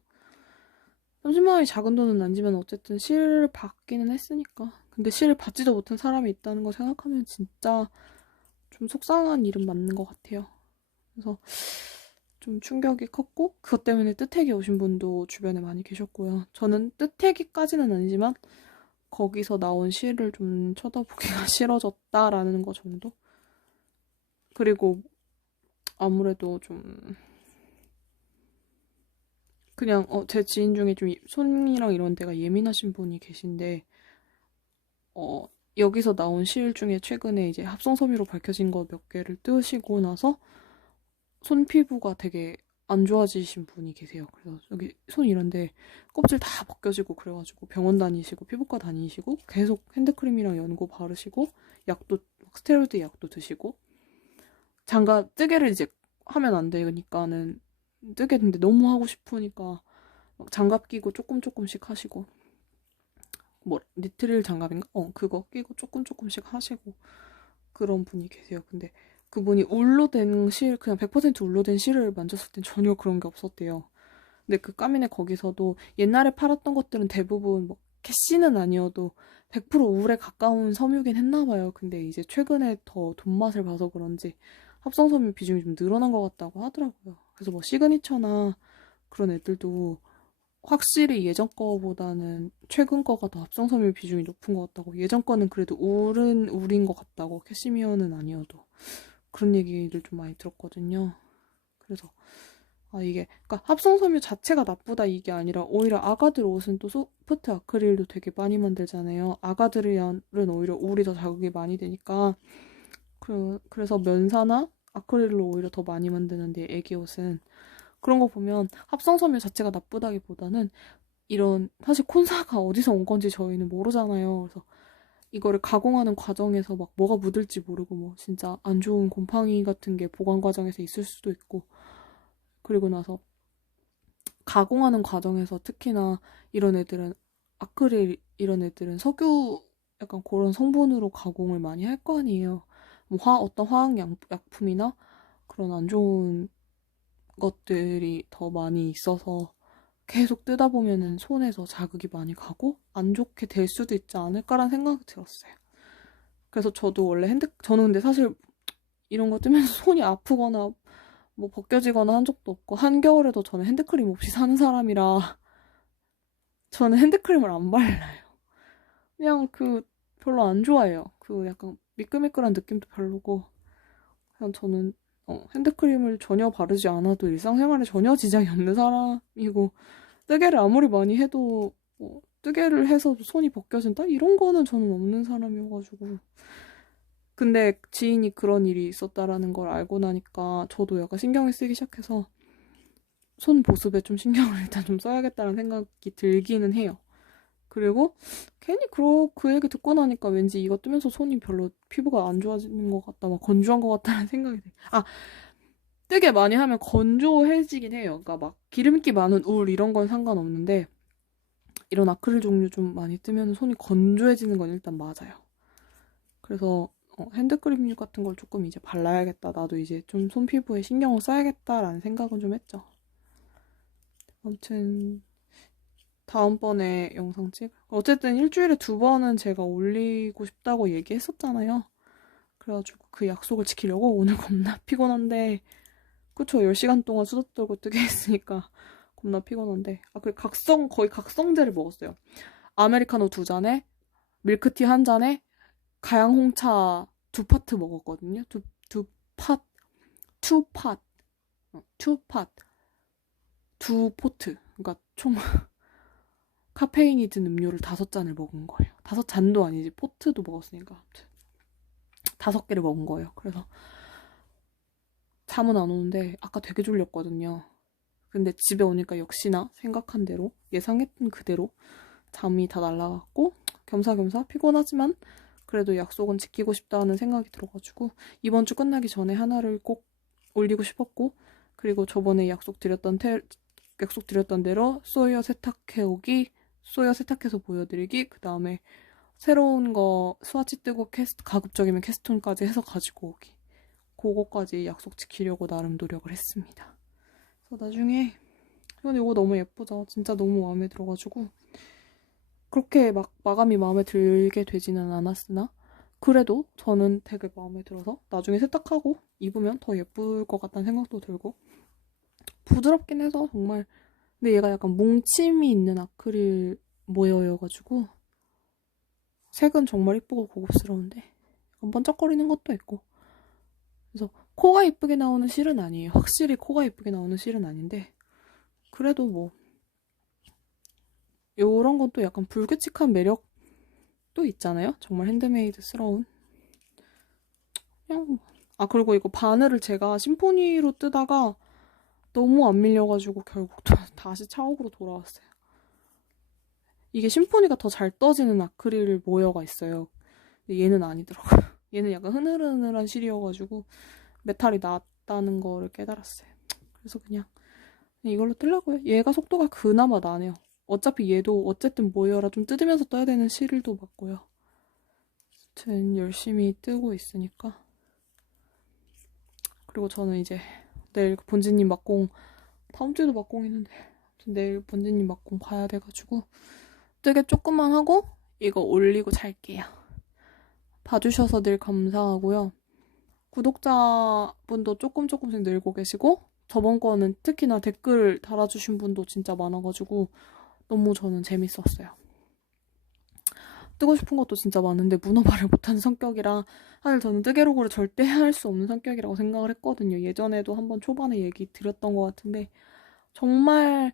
30만 원이 작은 돈은 아니지만 어쨌든 실 받기는 했으니까. 근데 실 받지도 못한 사람이 있다는 거 생각하면 진짜 좀 속상한 일은 맞는 것 같아요. 그래서 좀 충격이 컸고 그것 때문에 뜻핵이 오신 분도 주변에 많이 계셨고요. 저는 뜻핵이까지는 아니지만 거기서 나온 실을 좀 쳐다보기가 싫어졌다라는 거 정도? 그리고 아무래도 좀 그냥 제 지인 중에 좀 손이랑 이런 데가 예민하신 분이 계신데 여기서 나온 실 중에 최근에 이제 합성 섬유로 밝혀진 거 몇 개를 뜨시고 나서 손 피부가 되게 안 좋아지신 분이 계세요. 그래서 여기 손 이런데 껍질 다 벗겨지고 그래가지고 병원 다니시고 피부과 다니시고 계속 핸드크림이랑 연고 바르시고 약도 스테로이드 약도 드시고 장갑 뜨개를 이제 하면 안 되니까는 뜨개 근데 너무 하고 싶으니까 막 장갑 끼고 조금씩 하시고 뭐 니트릴 장갑인가? 그거 끼고 조금씩 하시고 그런 분이 계세요. 근데 그분이 울로 된 실, 그냥 100% 울로 된 실을 만졌을 땐 전혀 그런 게 없었대요. 근데 그 까미네 거기서도 옛날에 팔았던 것들은 대부분 뭐 캐시는 아니어도 100% 울에 가까운 섬유긴 했나 봐요. 근데 이제 최근에 더 돈맛을 봐서 그런지 합성 섬유 비중이 좀 늘어난 것 같다고 하더라고요. 그래서 뭐 시그니처나 그런 애들도 확실히 예전 거보다는 최근 거가 더 합성 섬유 비중이 높은 것 같다고. 예전 거는 그래도 울은 울인 것 같다고. 캐시미어는 아니어도. 그런 얘기를 좀 많이 들었거든요. 그래서 이게 그러니까 합성 섬유 자체가 나쁘다 이게 아니라 오히려 아가들 옷은 또 소프트 아크릴도 되게 많이 만들잖아요. 아가들은 오히려 울이 더 자극이 많이 되니까 그래서 면사나 아크릴로 오히려 더 많이 만드는데 애기 옷은 그런 거 보면 합성 섬유 자체가 나쁘다기보다는 이런 사실 콘사가 어디서 온 건지 저희는 모르잖아요. 그래서 이거를 가공하는 과정에서 막 뭐가 묻을지 모르고 뭐 진짜 안 좋은 곰팡이 같은 게 보관 과정에서 있을 수도 있고 그리고 나서 가공하는 과정에서 특히나 이런 애들은 아크릴 이런 애들은 석유 약간 그런 성분으로 가공을 많이 할 거 아니에요. 뭐 어떤 화학 약품이나 그런 안 좋은 것들이 더 많이 있어서 계속 뜨다 보면은 손에서 자극이 많이 가고 안 좋게 될 수도 있지 않을까라는 생각이 들었어요. 그래서 저도 원래 저는 근데 사실 이런 거 뜨면서 손이 아프거나 뭐 벗겨지거나 한 적도 없고 한겨울에도 저는 핸드크림 없이 사는 사람이라 저는 핸드크림을 안 발라요. 그냥 별로 안 좋아해요. 약간 미끌미끌한 느낌도 별로고 그냥 저는 핸드크림을 전혀 바르지 않아도 일상생활에 전혀 지장이 없는 사람이고 뜨개를 아무리 많이 해도 뜨개를 해서 손이 벗겨진다? 이런 거는 저는 없는 사람이어가지고 근데 지인이 그런 일이 있었다라는 걸 알고 나니까 저도 약간 신경을 쓰기 시작해서 손 보습에 좀 신경을 일단 좀 써야겠다는 생각이 들기는 해요. 그리고 괜히 그 얘기 듣고 나니까 왠지 이거 뜨면서 손이 별로 피부가 안 좋아지는 것 같다, 막 건조한 것 같다는 생각이 들어요. 뜨개 많이 하면 건조해지긴 해요. 그러니까 막 기름기 많은 울 이런 건 상관없는데 이런 아크릴 종류 좀 많이 뜨면 손이 건조해지는 건 일단 맞아요. 그래서 핸드크림류 같은 걸 조금 이제 발라야겠다. 나도 이제 좀 손 피부에 신경을 써야겠다라는 생각은 좀 했죠. 아무튼 다음번에 영상 어쨌든 일주일에 2번은 제가 올리고 싶다고 얘기했었잖아요. 그래가지고 그 약속을 지키려고 오늘 겁나 피곤한데 그쵸 10시간 동안 수다 떨고 뜨게 했으니까 겁나 피곤한데 거의 각성제를 먹었어요. 아메리카노 2잔에 밀크티 1잔에 가양홍차 2파트 먹었거든요. 두 팟, 투팟, 투팟, 2포트. 그러니까 총 카페인이 든 음료를 5잔을 먹은 거예요. 5잔도 아니지 포트도 먹었으니까 아무튼 5개를 먹은 거예요. 그래서 잠은 안 오는데 아까 되게 졸렸거든요. 근데 집에 오니까 역시나 생각한 대로 예상했던 그대로 잠이 다 날아갔고 겸사겸사 피곤하지만 그래도 약속은 지키고 싶다는 생각이 들어가지고 이번 주 끝나기 전에 하나를 꼭 올리고 싶었고 그리고 저번에 약속드렸던 대로 소이어 세탁해오기 소이어 세탁해서 보여드리기 그 다음에 새로운 거 스와치 뜨고 가급적이면 캐스톤까지 해서 가지고 오기 그거까지 약속 지키려고 나름 노력을 했습니다. 그래서 나중에 근데 이거 너무 예쁘죠? 진짜 너무 마음에 들어가지고 그렇게 막 마감이 마음에 들게 되지는 않았으나 그래도 저는 되게 마음에 들어서 나중에 세탁하고 입으면 더 예쁠 것 같다는 생각도 들고 부드럽긴 해서 정말 근데 얘가 약간 뭉침이 있는 아크릴 모여여가지고 색은 정말 이쁘고 고급스러운데 약간 번쩍거리는 것도 있고 그래서 코가 이쁘게 나오는 실은 아니에요. 확실히 코가 이쁘게 나오는 실은 아닌데 그래도 뭐 요런 건 또 약간 불규칙한 매력도 있잖아요. 정말 핸드메이드스러운 그냥 그리고 이거 바늘을 제가 심포니로 뜨다가 너무 안 밀려가지고 결국 다시 차옥으로 돌아왔어요. 이게 심포니가 더 잘 떠지는 아크릴 모여가 있어요. 근데 얘는 아니더라고요. 얘는 약간 흐느흐느한 실이어가지고 메탈이 낫다는 거를 깨달았어요. 그래서 그냥 이걸로 뜨려고요. 얘가 속도가 그나마 나네요. 어차피 얘도 어쨌든 모여라 좀 뜯으면서 떠야 되는 실도 맞고요. 아무튼 열심히 뜨고 있으니까. 그리고 저는 이제 내일 본지님 막공, 다음 주에도 막공 있는데 내일 본지님 막공 봐야 돼가지고 뜨개 조금만 하고 이거 올리고 잘게요. 봐주셔서 늘 감사하고요. 구독자분도 조금씩 늘고 계시고 저번 거는 특히나 댓글 달아주신 분도 진짜 많아가지고 너무 저는 재밌었어요. 뜨고 싶은 것도 진짜 많은데 문어발을 못하는 성격이라 사실 저는 뜨개로그를 절대 할 수 없는 성격이라고 생각을 했거든요. 예전에도 한번 초반에 얘기 드렸던 것 같은데 정말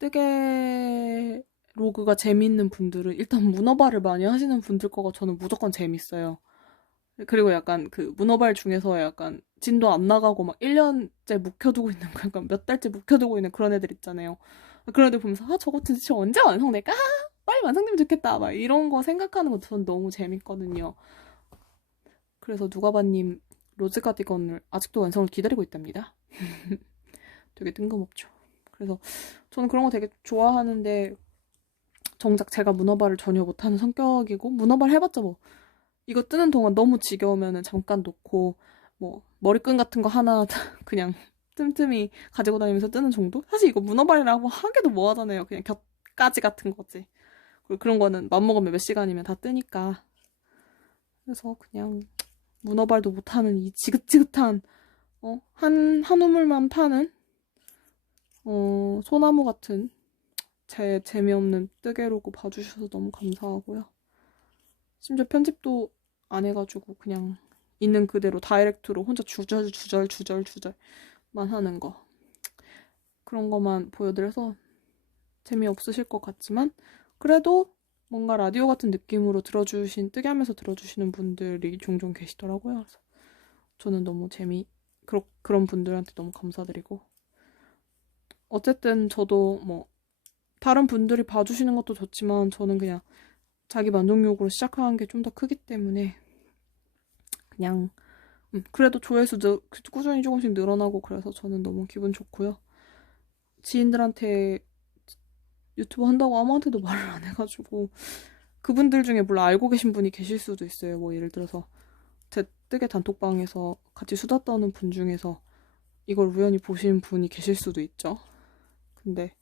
뜨개 로그가 재밌는 분들은 일단 문어발을 많이 하시는 분들 거가 저는 무조건 재밌어요. 그리고 약간 그 문어발 중에서 약간 진도 안 나가고 막 1년째 묵혀두고 있는 거 약간 몇 달째 묵혀두고 있는 그런 애들 있잖아요. 그런 애들 보면서 저거 도대체 언제 완성될까? 빨리 완성되면 좋겠다. 막 이런 거 생각하는 거 전 너무 재밌거든요. 그래서 누가바님 로즈가디건을 아직도 완성을 기다리고 있답니다. 되게 뜬금없죠. 그래서 저는 그런 거 되게 좋아하는데 정작 제가 문어발을 전혀 못하는 성격이고 문어발 해봤자 뭐 이거 뜨는 동안 너무 지겨우면은 잠깐 놓고 뭐 머리끈 같은 거 하나 그냥 틈틈이 가지고 다니면서 뜨는 정도? 사실 이거 문어발이라고 하기도 뭐하잖아요. 그냥 곁가지 같은 거지. 그리고 그런 거는 맘먹으면 몇 시간이면 다 뜨니까. 그래서 그냥 문어발도 못하는 이 지긋지긋한 한 우물만 파는 소나무 같은 제 재미없는 뜨개로고 봐주셔서 너무 감사하고요. 심지어 편집도 안 해가지고 그냥 있는 그대로 다이렉트로 혼자 주절만 하는 거. 그런 것만 보여드려서 재미없으실 것 같지만 그래도 뭔가 라디오 같은 느낌으로 뜨게 하면서 들어주시는 분들이 종종 계시더라고요. 그래서 저는 너무 그런 분들한테 너무 감사드리고 어쨌든 저도 뭐 다른 분들이 봐주시는 것도 좋지만 저는 그냥 자기 만족욕으로 시작하는 게 좀 더 크기 때문에 그냥 그래도 조회수도 꾸준히 조금씩 늘어나고 그래서 저는 너무 기분 좋고요. 지인들한테 유튜브 한다고 아무한테도 말을 안 해가지고 그분들 중에 물론 알고 계신 분이 계실 수도 있어요. 뭐 예를 들어서 제 뜨개 단톡방에서 같이 수다 떠는 분 중에서 이걸 우연히 보신 분이 계실 수도 있죠. 근데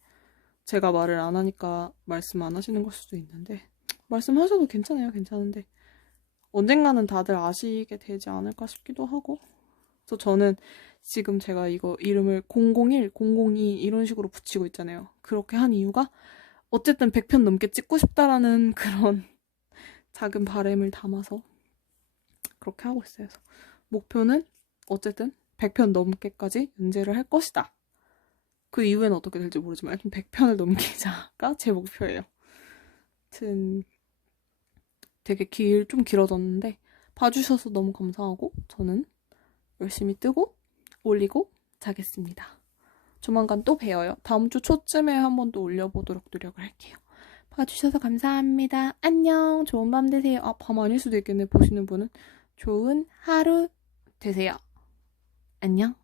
제가 말을 안 하니까 말씀 안 하시는 걸 수도 있는데 말씀하셔도 괜찮아요. 괜찮은데 언젠가는 다들 아시게 되지 않을까 싶기도 하고 그래서 저는 지금 제가 이거 이름을 001, 002 이런 식으로 붙이고 있잖아요. 그렇게 한 이유가 어쨌든 100편 넘게 찍고 싶다라는 그런 작은 바람을 담아서 그렇게 하고 있어요. 그래서 목표는 어쨌든 100편 넘게까지 연재를 할 것이다. 그 이후에는 어떻게 될지 모르지만 일단 100편을 넘기자가 제 목표예요. 아무튼 되게 좀 길어졌는데 봐주셔서 너무 감사하고 저는 열심히 뜨고 올리고 자겠습니다. 조만간 또 봬요. 다음 주 초쯤에 한 번 또 올려보도록 노력을 할게요. 봐주셔서 감사합니다. 안녕. 좋은 밤 되세요. 밤 아닐 수도 있겠네. 보시는 분은. 좋은 하루 되세요. 안녕.